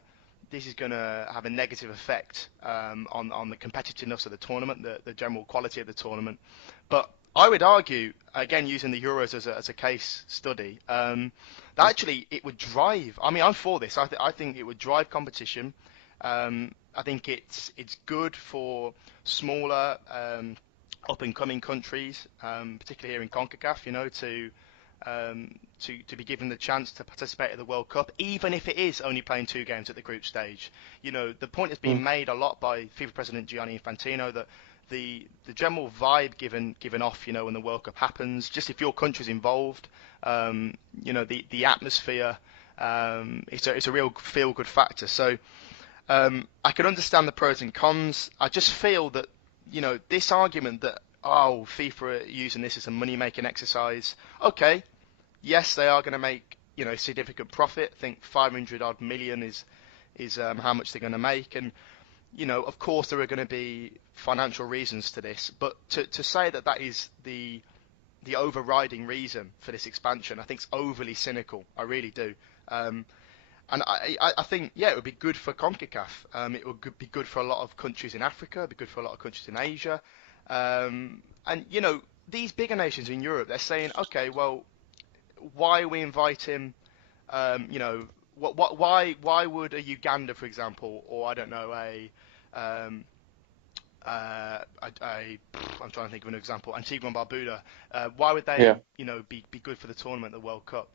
have a negative effect on the competitiveness of the tournament, the general quality of the tournament. But I would argue, again using the Euros as a case study, that actually it would drive. I mean, I'm for this. I think it would drive competition. I think it's good for smaller up-and-coming countries, particularly here in CONCACAF, to to be given the chance to participate at the World Cup, even if it is only playing 2 games at the group stage. You know, the point has been made a lot by FIFA President Gianni Infantino that the general vibe given off, you know, when the World Cup happens, just if your country's involved, you know, the atmosphere, it's a real feel-good factor. So I can understand the pros and cons. I just feel that, you know, this argument that, oh, FIFA are using this as a money-making exercise. Okay, yes, they are going to make, you know, significant profit. I think 500 odd million is how much they're going to make, and you know, of course, there are going to be financial reasons to this. But to say that that is the overriding reason for this expansion, I think it's overly cynical. I really do. And I think, yeah, it would be good for CONCACAF. It would be good for a lot of countries in Africa. It would be good for a lot of countries in Asia. And, you know, these bigger nations in Europe, they're saying, okay, well, why are we inviting, you know, why would a Uganda, for example, or I don't know, I'm trying to think of an example, Antigua and Barbuda, why would they, you know, be good for the tournament, the World Cup?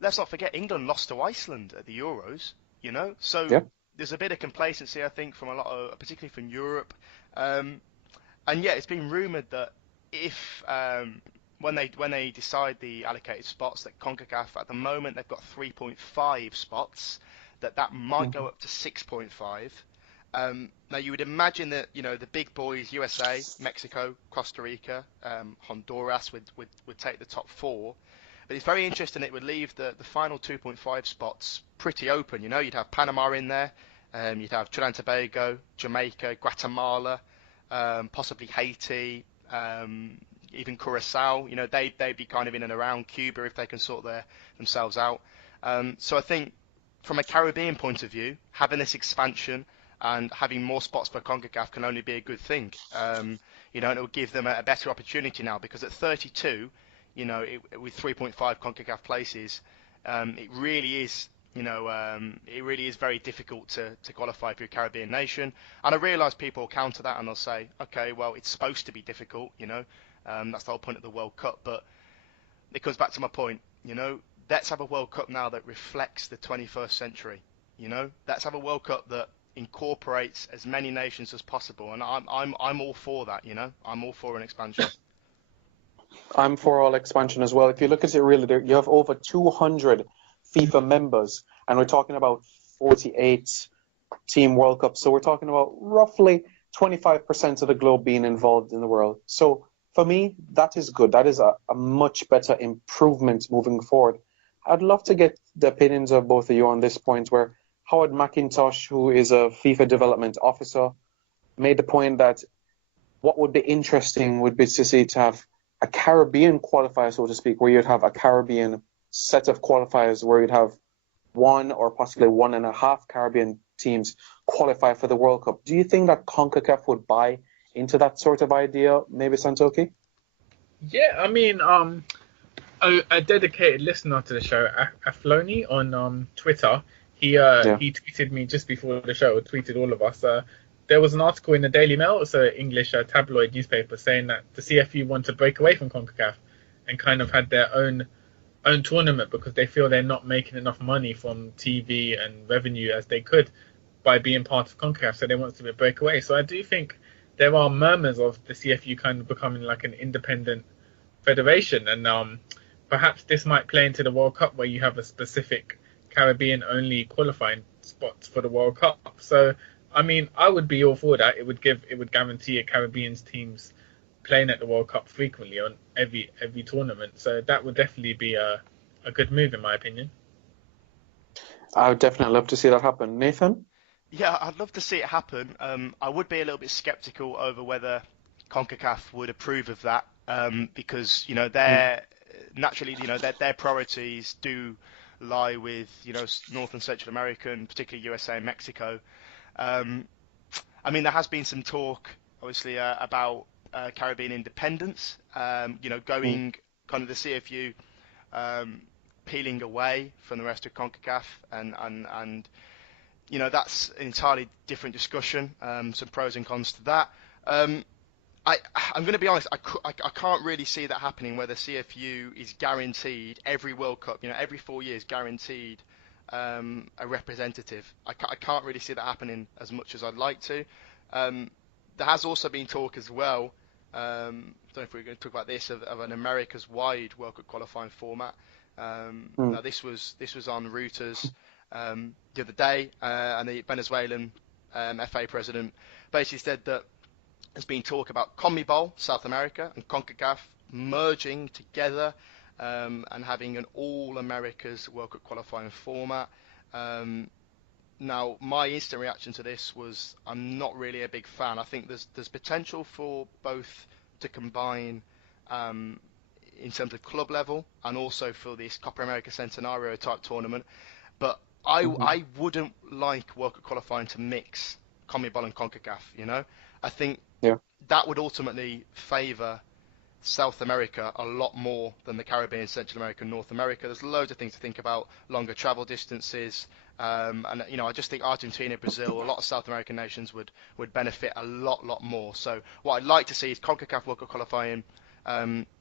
Let's not forget England lost to Iceland at the Euros, you know, so there's a bit of complacency, I think, from a lot of, particularly from Europe. And yeah, it's been rumoured that if when they decide the allocated spots, that CONCACAF at the moment they've got 3.5 spots, that might go up to 6.5. Now you would imagine that, you know, the big boys, USA, Mexico, Costa Rica, Honduras would take the top 4. But it's very interesting. It would leave the final 2.5 spots pretty open. You know, you'd have Panama in there, you'd have Trinidad and Tobago, Jamaica, Guatemala, possibly Haiti, even Curacao. You know, they'd be kind of in and around Cuba if they can sort themselves out. So I think from a Caribbean point of view, having this expansion and having more spots for CONCACAF can only be a good thing. You know, and it will give them a better opportunity now, because at 32, you know, with 3.5 CONCACAF places, it really is, you know, it really is very difficult to qualify for a Caribbean nation. And I realise people will counter that and they'll say, okay, well, it's supposed to be difficult, you know, that's the whole point of the World Cup. But it comes back to my point, you know, let's have a World Cup now that reflects the 21st century, you know, let's have a World Cup that incorporates as many nations as possible. And I'm all for that, you know, I'm all for an expansion. I'm for all expansion as well. If you look at it, really, you have over 200 FIFA members, and we're talking about 48 team World Cups. So we're talking about roughly 25% of the globe being involved in the world. So for me, that is good. That is a much better improvement moving forward. I'd love to get the opinions of both of you on this point, where Howard McIntosh, who is a FIFA development officer, made the point that what would be interesting would be to have a Caribbean qualifier, so to speak, where you'd have a Caribbean set of qualifiers where you'd have 1 or possibly 1.5 Caribbean teams qualify for the World Cup. Do you think that CONCACAF would buy into that sort of idea, maybe, Santokie? Yeah, I mean, a dedicated listener to the show, Afloni, on Twitter, he tweeted me just before the show, tweeted all of us. There was an article in the Daily Mail, it's an English tabloid newspaper, saying that the CFU want to break away from CONCACAF and kind of had their own tournament because they feel they're not making enough money from TV and revenue as they could by being part of CONCACAF, so they want to break away. So I do think there are murmurs of the CFU kind of becoming like an independent federation, and perhaps this might play into the World Cup where you have a specific Caribbean-only qualifying spots for the World Cup. So I mean, I would be all for that. It would guarantee a Caribbean teams playing at the World Cup frequently on every tournament. So that would definitely be a good move, in my opinion. I would definitely love to see that happen. Nathan? Yeah, I'd love to see it happen. I would be a little bit sceptical over whether CONCACAF would approve of that, because, you know, naturally, you know, their priorities do lie with, you know, North and Central America, and particularly USA and Mexico. I mean, there has been some talk, obviously, about Caribbean independence, you know, going kind of the CFU peeling away from the rest of CONCACAF, and you know, that's an entirely different discussion, some pros and cons to that. I'm going to be honest. I can't really see that happening where the CFU is guaranteed every World Cup. Every 4 years guaranteed a representative. I can't really see that happening as much as I'd like to. There has also been talk as well. Don't know if we're going to talk about this of an Americas-wide World Cup qualifying format. Now this was on Reuters the other day, and the Venezuelan FA president basically said that there's been talk about CONMEBOL, South America, and CONCACAF merging together and having an all-Americas World Cup qualifying format. Now, my instant reaction to this was I'm not really a big fan. I think there's potential for both to combine in terms of club level and also for this Copa America Centenario type tournament. But I wouldn't like World Cup qualifying to mix CONMEBOL and CONCACAF. I think that would ultimately favour South America a lot more than the Caribbean, Central America, and North America. There's loads of things to think about, longer travel distances, and I just think Argentina, Brazil, a lot of South American nations would benefit a lot more. So what I'd like to see is CONCACAF World Cup qualifying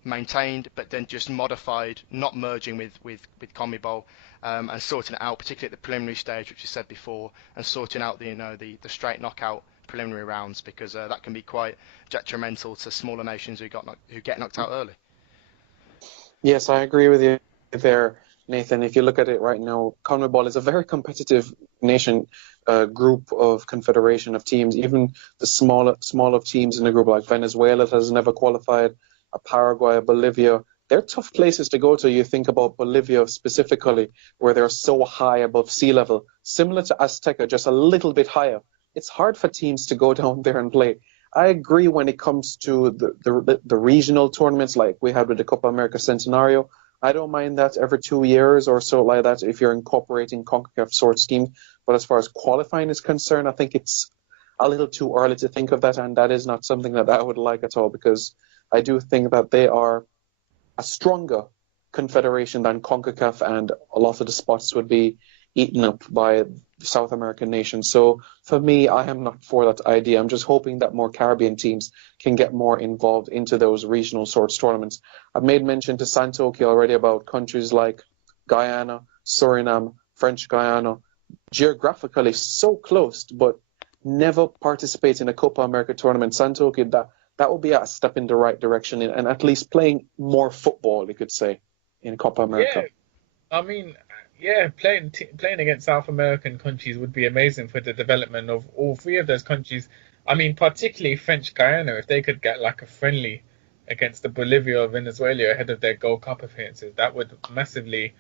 maintained, but then just modified, not merging with CONMEBOL, and sorting it out, particularly at the preliminary stage, which you said before, and sorting out the straight knockout preliminary rounds, because that can be quite detrimental to smaller nations who get knocked out early. Yes, I agree with you there, Nathan. If you look at it right now, CONMEBOL is a very competitive nation group of confederation of teams. Even the small of teams in the group, like Venezuela, that has never qualified, Paraguay, Bolivia, they're tough places to go to. You think about Bolivia specifically, where they're so high above sea level, similar to Azteca, just a little bit higher. It's hard for teams to go down there and play. I agree when it comes to the regional tournaments like we had with the Copa America Centenario. I don't mind that every 2 years or so like that if you're incorporating CONCACAF sort scheme. But as far as qualifying is concerned, I think it's a little too early to think of that, and that is not something that I would like at all, because I do think that they are a stronger confederation than CONCACAF, and a lot of the spots would be eaten up by South American nations. So for me, I am not for that idea. I'm just hoping that more Caribbean teams can get more involved into those regional sorts tournaments. I've made mention to Santokie already about countries like Guyana, Suriname, French Guyana, geographically so close, but never participate in a Copa America tournament. Santokie, that would be a step in the right direction, and at least playing more football, you could say, in Copa America. Yeah, I mean, playing against South American countries would be amazing for the development of all three of those countries. I mean, particularly French Guyana, if they could get like a friendly against the Bolivia or Venezuela ahead of their Gold Cup appearances, that would massively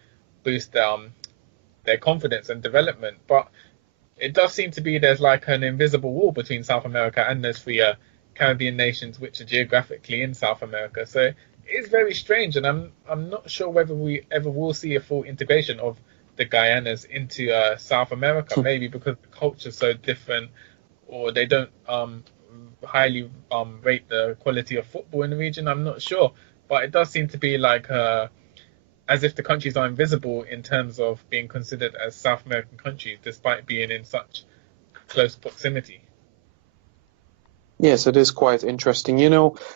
boost their confidence and development. But it does seem to be there's like an invisible wall between South America and those three Caribbean nations which are geographically in South America. So it's very strange, and I'm not sure whether we ever will see a full integration of the Guyanas into South America. Maybe because the culture's so different, or they don't highly rate the quality of football in the region. I'm not sure, but it does seem to be like as if the countries are invisible in terms of being considered as South American countries, despite being in such close proximity. Yes, it is quite interesting.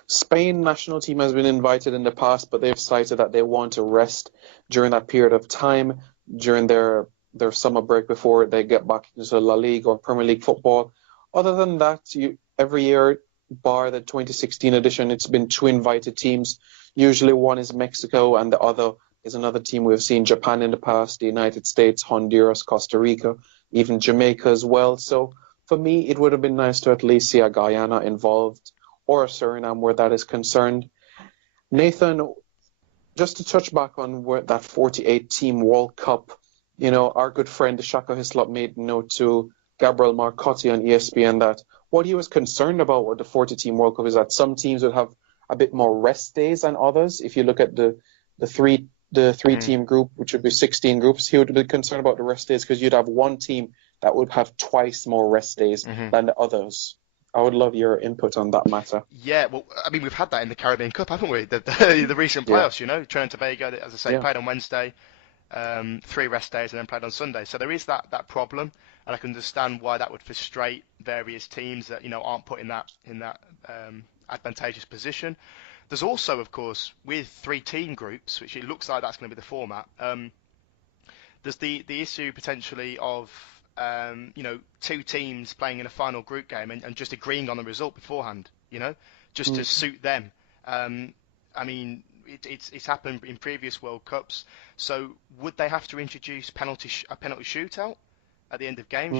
Spain national team has been invited in the past, but they've cited that they want to rest during that period of time, during their summer break before they get back into La Liga or Premier League football. Other than that, every year, bar the 2016 edition, it's been two invited teams. Usually one is Mexico and the other is another team. We've seen Japan in the past, the United States, Honduras, Costa Rica, even Jamaica as well. So for me, it would have been nice to at least see a Guyana involved or a Suriname where that is concerned. Nathan, just to touch back on that 48-team World Cup, our good friend Shaka Hislop made note to Gabriel Marcotti on ESPN that what he was concerned about with the 40-team World Cup is that some teams would have a bit more rest days than others. If you look at the three-team group, which would be 16 groups, he would be concerned about the rest days because you'd have one team that would have twice more rest days than the others. I would love your input on that matter. Yeah, well, I mean, we've had that in the Caribbean Cup, haven't we? The recent playoffs, Trinidad and Tobago, as I say, played on Wednesday, 3 rest days, and then played on Sunday. So there is that problem, and I can understand why that would frustrate various teams that aren't put in that advantageous position. There's also, of course, with 3 team groups, which it looks like that's going to be the format. There's the issue potentially of 2 teams playing in a final group game and just agreeing on the result beforehand, just to suit them. I mean, it's happened in previous World Cups. So would they have to introduce a penalty shootout at the end of games?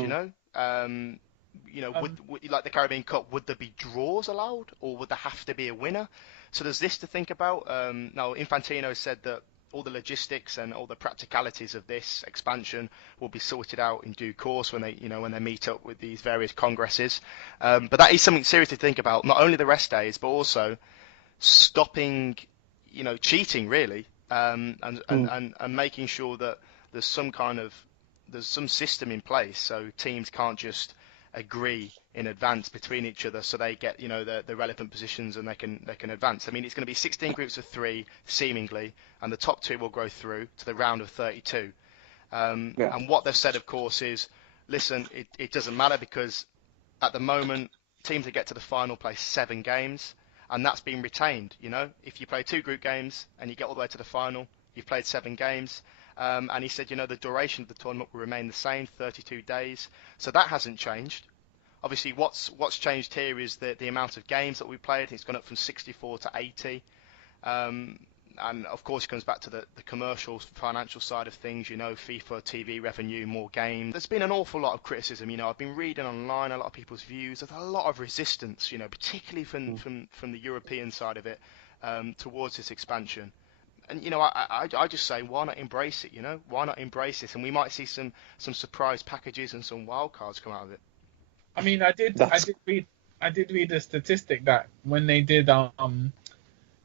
Would, like the Caribbean Cup, would there be draws allowed, or would there have to be a winner? So there's this to think about. Now Infantino said that all the logistics and all the practicalities of this expansion will be sorted out in due course when they meet up with these various congresses. But that is something serious to think about. Not only the rest days, but also stopping, cheating really, and making sure that there's some system in place so teams can't just agree in advance between each other so they get the relevant positions and they can advance. I mean, it's going to be 16 groups of 3 seemingly, and the top 2 will go through to the round of 32. And what they've said, of course, is listen, it doesn't matter because at the moment teams that get to the final play 7 games, and that's been retained. If you play 2 group games and you get all the way to the final, you've played 7 games. And he said, the duration of the tournament will remain the same, 32 days. So that hasn't changed. Obviously, what's changed here is the amount of games that we played. It's gone up from 64 to 80. And of course, it comes back to the commercial, financial side of things. FIFA, TV revenue, more games. There's been an awful lot of criticism. I've been reading online a lot of people's views. There's a lot of resistance, particularly from the European side of it, towards this expansion. And I just say, why not embrace it? Why not embrace this? And we might see some surprise packages and some wild cards come out of it. I mean, I did read a statistic that when they did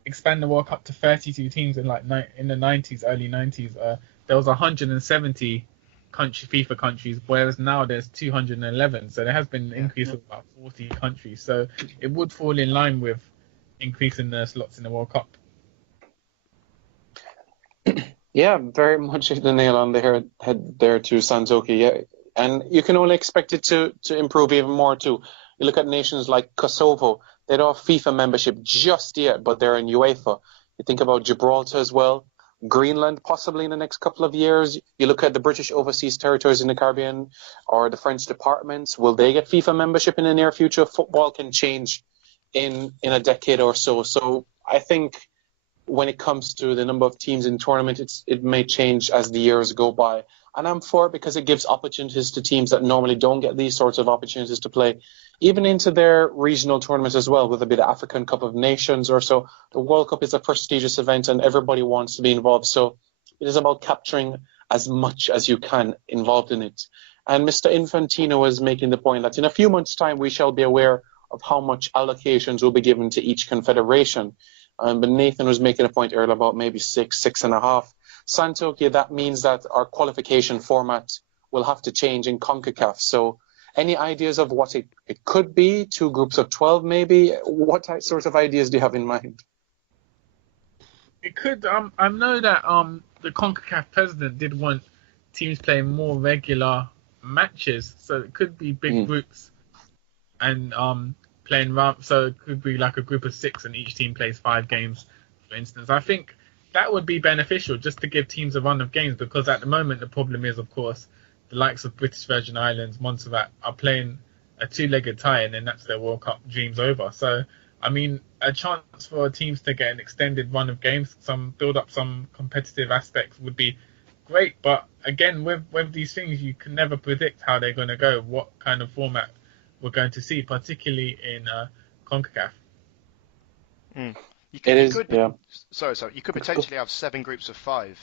expand the World Cup to 32 teams in in the 90s, early 90s, there was 170 FIFA countries, whereas now there's 211. So there has been an increase of about 40 countries. So it would fall in line with increasing the slots in the World Cup. Yeah, very much hit the nail on the head there too, Santokie. Yeah, and you can only expect it to improve even more too. You look at nations like Kosovo; they don't have FIFA membership just yet, but they're in UEFA. You think about Gibraltar as well, Greenland possibly in the next couple of years. You look at the British overseas territories in the Caribbean or the French departments. Will they get FIFA membership in the near future? Football can change in a decade or so. So I think when it comes to the number of teams in tournament, it may change as the years go by. And I'm for it because it gives opportunities to teams that normally don't get these sorts of opportunities to play, even into their regional tournaments as well, whether it be the African Cup of Nations or so. The World Cup is a prestigious event and everybody wants to be involved. So it is about capturing as much as you can involved in it. And Mr. Infantino was making the point that in a few months' time, we shall be aware of how much allocations will be given to each confederation. But Nathan was making a point earlier about maybe 6.5. Santokie, that means that our qualification format will have to change in CONCACAF. So any ideas of what it could be? 2 groups of 12 maybe? What sorts of ideas do you have in mind? It could. I know that the CONCACAF president did want teams playing more regular matches. So it could be big groups and playing round, so it could be like a group of 6 and each team plays 5 games, for instance. I think that would be beneficial just to give teams a run of games, because at the moment the problem is, of course, the likes of British Virgin Islands, Montserrat are playing a 2-legged tie and then that's their World Cup dreams over. So, I mean, a chance for teams to get an extended run of games, build up some competitive aspects would be great. But again, with these things, you can never predict how they're going to go, what kind of format we're going to see, particularly in CONCACAF. You could potentially have 7 groups of 5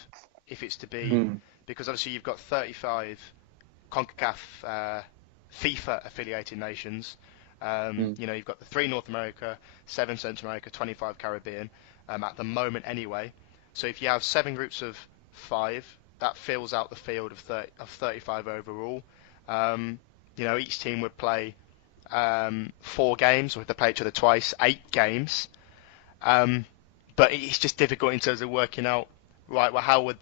if it's to be, because obviously you've got 35 CONCACAF FIFA affiliated nations. You've got the 3 North America, 7 Central America, 25 Caribbean at the moment anyway. So if you have 7 groups of 5, that fills out the field of 35 overall. Each team would play 4 games, or if they play each other twice, 8 games. But it's just difficult in terms of working out, right, well, how would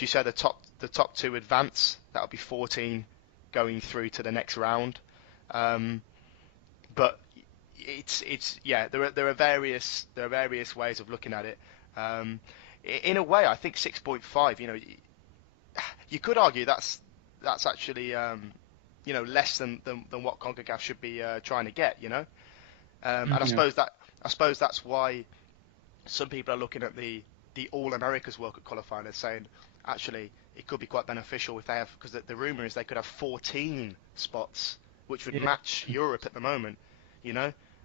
you say the top 2 advance? That would be 14 going through to the next round. But it's yeah. There are various ways of looking at it. In a way, I think 6.5. You could argue that's actually less than what CONCACAF should be trying to get. And I suppose that's why some people are looking at the All Americas World Cup qualifying and saying actually it could be quite beneficial if they have, because the rumor is they could have 14 spots, which would match Europe at the moment.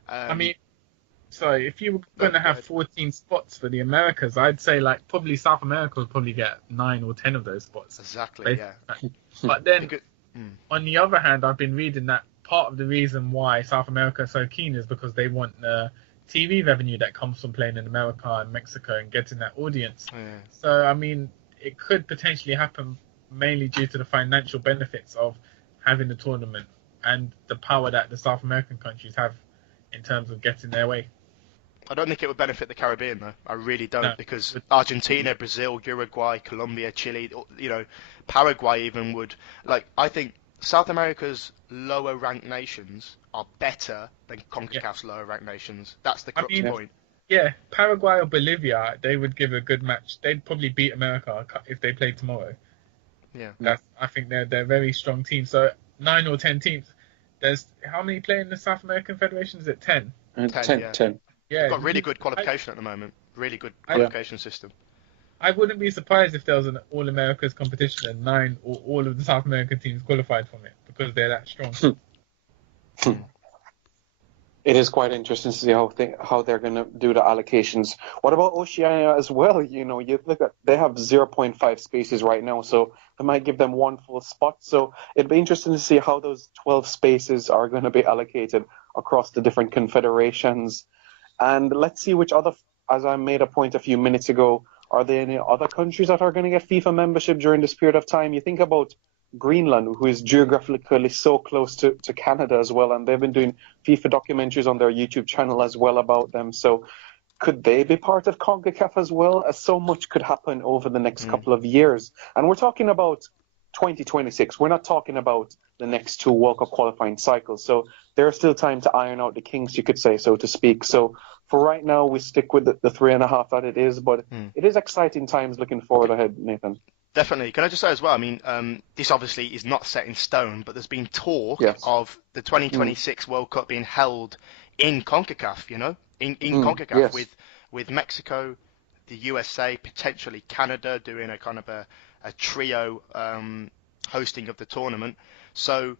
I mean, sorry, if you were going to have 14 spots for the Americas, I'd say probably South America would probably get 9 or 10 of those spots. Exactly, yeah. But then, on the other hand, I've been reading that part of the reason why South America is so keen is because they want the TV revenue that comes from playing in America and Mexico and getting that audience. Yeah. So, I mean, it could potentially happen mainly due to the financial benefits of having the tournament and the power that the South American countries have in terms of getting their way. I don't think it would benefit the Caribbean, though. I really don't, because Argentina, Brazil, Uruguay, Colombia, Chile, Paraguay even would. I think South America's lower-ranked nations are better than CONCACAF's lower-ranked nations. That's the crux point. Yeah, Paraguay or Bolivia, they would give a good match. They'd probably beat America if they played tomorrow. Yeah. I think they're a very strong team. So 9 or 10 teams. There's how many play in the South American Federation? Is it 10? 10. Yeah, they've got really good qualification at the moment. Really good qualification system. I wouldn't be surprised if there was an All Americas competition and 9 or all of the South American teams qualified from it because they're that strong. It is quite interesting to see how they're going to do the allocations. What about Oceania as well? You look at, they have 0.5 spaces right now, so they might give them one full spot. So it'd be interesting to see how those 12 spaces are going to be allocated across the different confederations. And let's see which other, as I made a point a few minutes ago, are there any other countries that are going to get FIFA membership during this period of time? You think about Greenland, who is geographically so close to Canada as well, and they've been doing FIFA documentaries on their YouTube channel as well about them. So could they be part of CONCACAF as well? As so much could happen over the next couple of years. And we're talking about 2026. We're not talking about the next 2 World Cup qualifying cycles. So there's still time to iron out the kinks, you could say, so to speak. So for right now, we stick with the 3.5 that it is, but it is exciting times looking forward ahead, Nathan. Definitely. Can I just say as well, I mean, this obviously is not set in stone, but there's been talk of the 2026 World Cup being held in CONCACAF, in CONCACAF with Mexico, the USA, potentially Canada doing a kind of a trio hosting of the tournament. So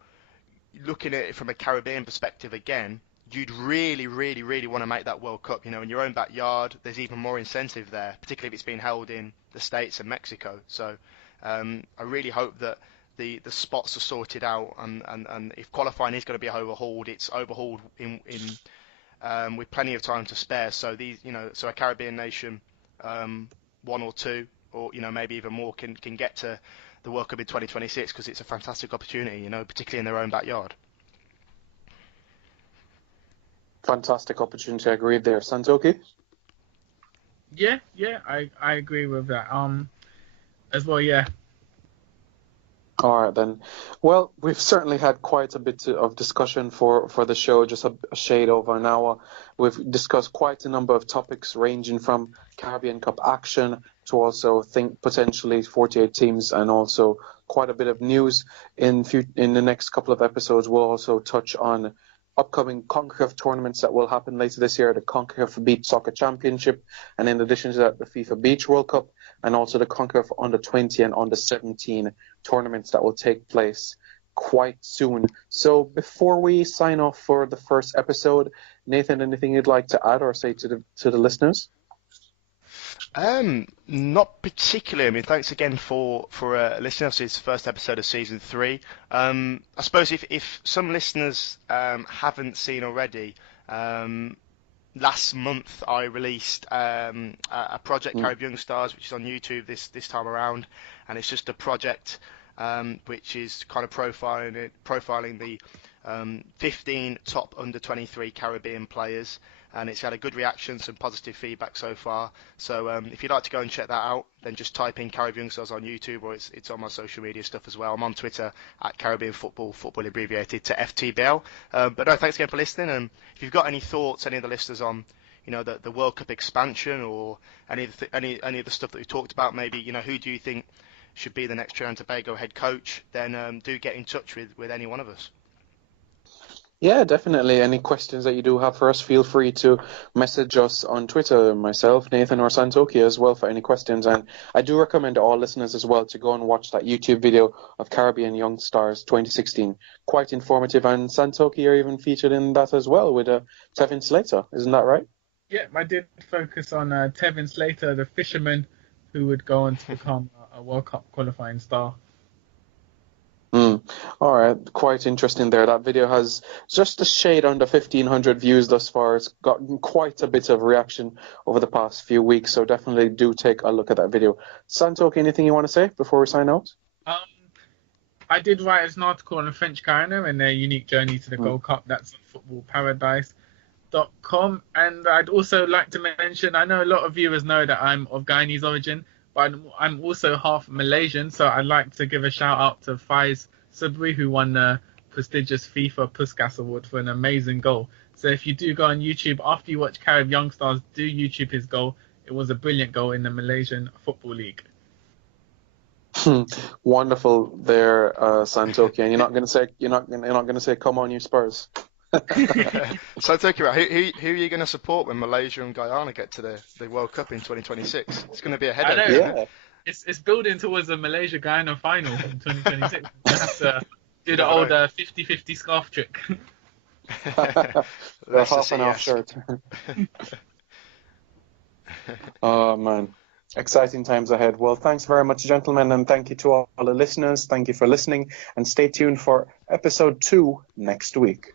looking at it from a Caribbean perspective again, you'd really, really, really want to make that World Cup, in your own backyard. There's even more incentive there, particularly if it's being held in the States and Mexico. So I really hope that the spots are sorted out, and if qualifying is going to be overhauled, it's overhauled in with plenty of time to spare. So so a Caribbean nation, 1 or 2, or maybe even more, can get to the World Cup in 2026, because it's a fantastic opportunity, particularly in their own backyard. Fantastic opportunity. I agree there. Santokie? Yeah, I agree with that. As well, yeah. All right, then. Well, we've certainly had quite a bit of discussion for the show, just a shade over an hour. We've discussed quite a number of topics ranging from Caribbean Cup action to also potentially 48 teams, and also quite a bit of news. In the next couple of episodes, we'll also touch on upcoming CONCACAF tournaments that will happen later this year, the CONCACAF Beach Soccer Championship, and in addition to that, the FIFA Beach World Cup, and also the CONCACAF Under-20 and Under-17 tournaments that will take place quite soon. So before we sign off for the first episode, Nathan, anything you'd like to add or say to the listeners? Not particularly. I mean, thanks again for listening to this first episode of season 3. I suppose if some listeners haven't seen already, last month I released a project, Caribbean Stars, which is on YouTube this time around, and it's just a project which is kind of profiling the 15 top under-23 Caribbean players. and it's had a good reaction, some positive feedback so far. So if you'd like to go and check that out, then just type in Caribbean Youngstars on YouTube, or it's on my social media stuff as well. I'm on Twitter at Caribbean Football abbreviated to FTBL. But no, thanks again for listening. And if you've got any thoughts, any of the listeners on the World Cup expansion, or any of the stuff that we talked about, maybe who do you think should be the next Trinidad and Tobago head coach, then do get in touch with any one of us. Yeah, definitely. Any questions that you do have for us, feel free to message us on Twitter, myself, Nathan, or Santokie as well for any questions. And I do recommend to all listeners as well to go and watch that YouTube video of Caribbean Young Stars 2016. Quite informative, and Santokie are even featured in that as well with Tevin Slater. Isn't that right? Yeah, I did focus on Tevin Slater, the fisherman who would go on to become a World Cup qualifying star. All right, quite interesting there. That video has just a shade under 1,500 views thus far. It's gotten quite a bit of reaction over the past few weeks, so definitely do take a look at that video. Santokie, anything you want to say before we sign out? I did write an article on French Guiana and their unique journey to the Gold Cup. That's on footballparadise.com. And I'd also like to mention, I know a lot of viewers know that I'm of Guyanese origin, but I'm also half Malaysian, so I'd like to give a shout out to Faiz Sabri, who won the prestigious FIFA Puskas Award for an amazing goal. So if you do go on YouTube, after you watch Carib Young Stars, do YouTube his goal. It was a brilliant goal in the Malaysian Football League. Wonderful there, Santokie. And you're not going to say, "Come on, you Spurs." Santokie, right? Who are you going to support when Malaysia and Guyana get to the World Cup in 2026? It's going to be a headache. I know. Yeah. It's building towards the Malaysia-Guyana final in 2026. We have to do the old 50-50 scarf trick. The half and half shirt. Oh, man. Exciting times ahead. Well, thanks very much, gentlemen, and thank you to all the listeners. Thank you for listening, and stay tuned for episode 2 next week.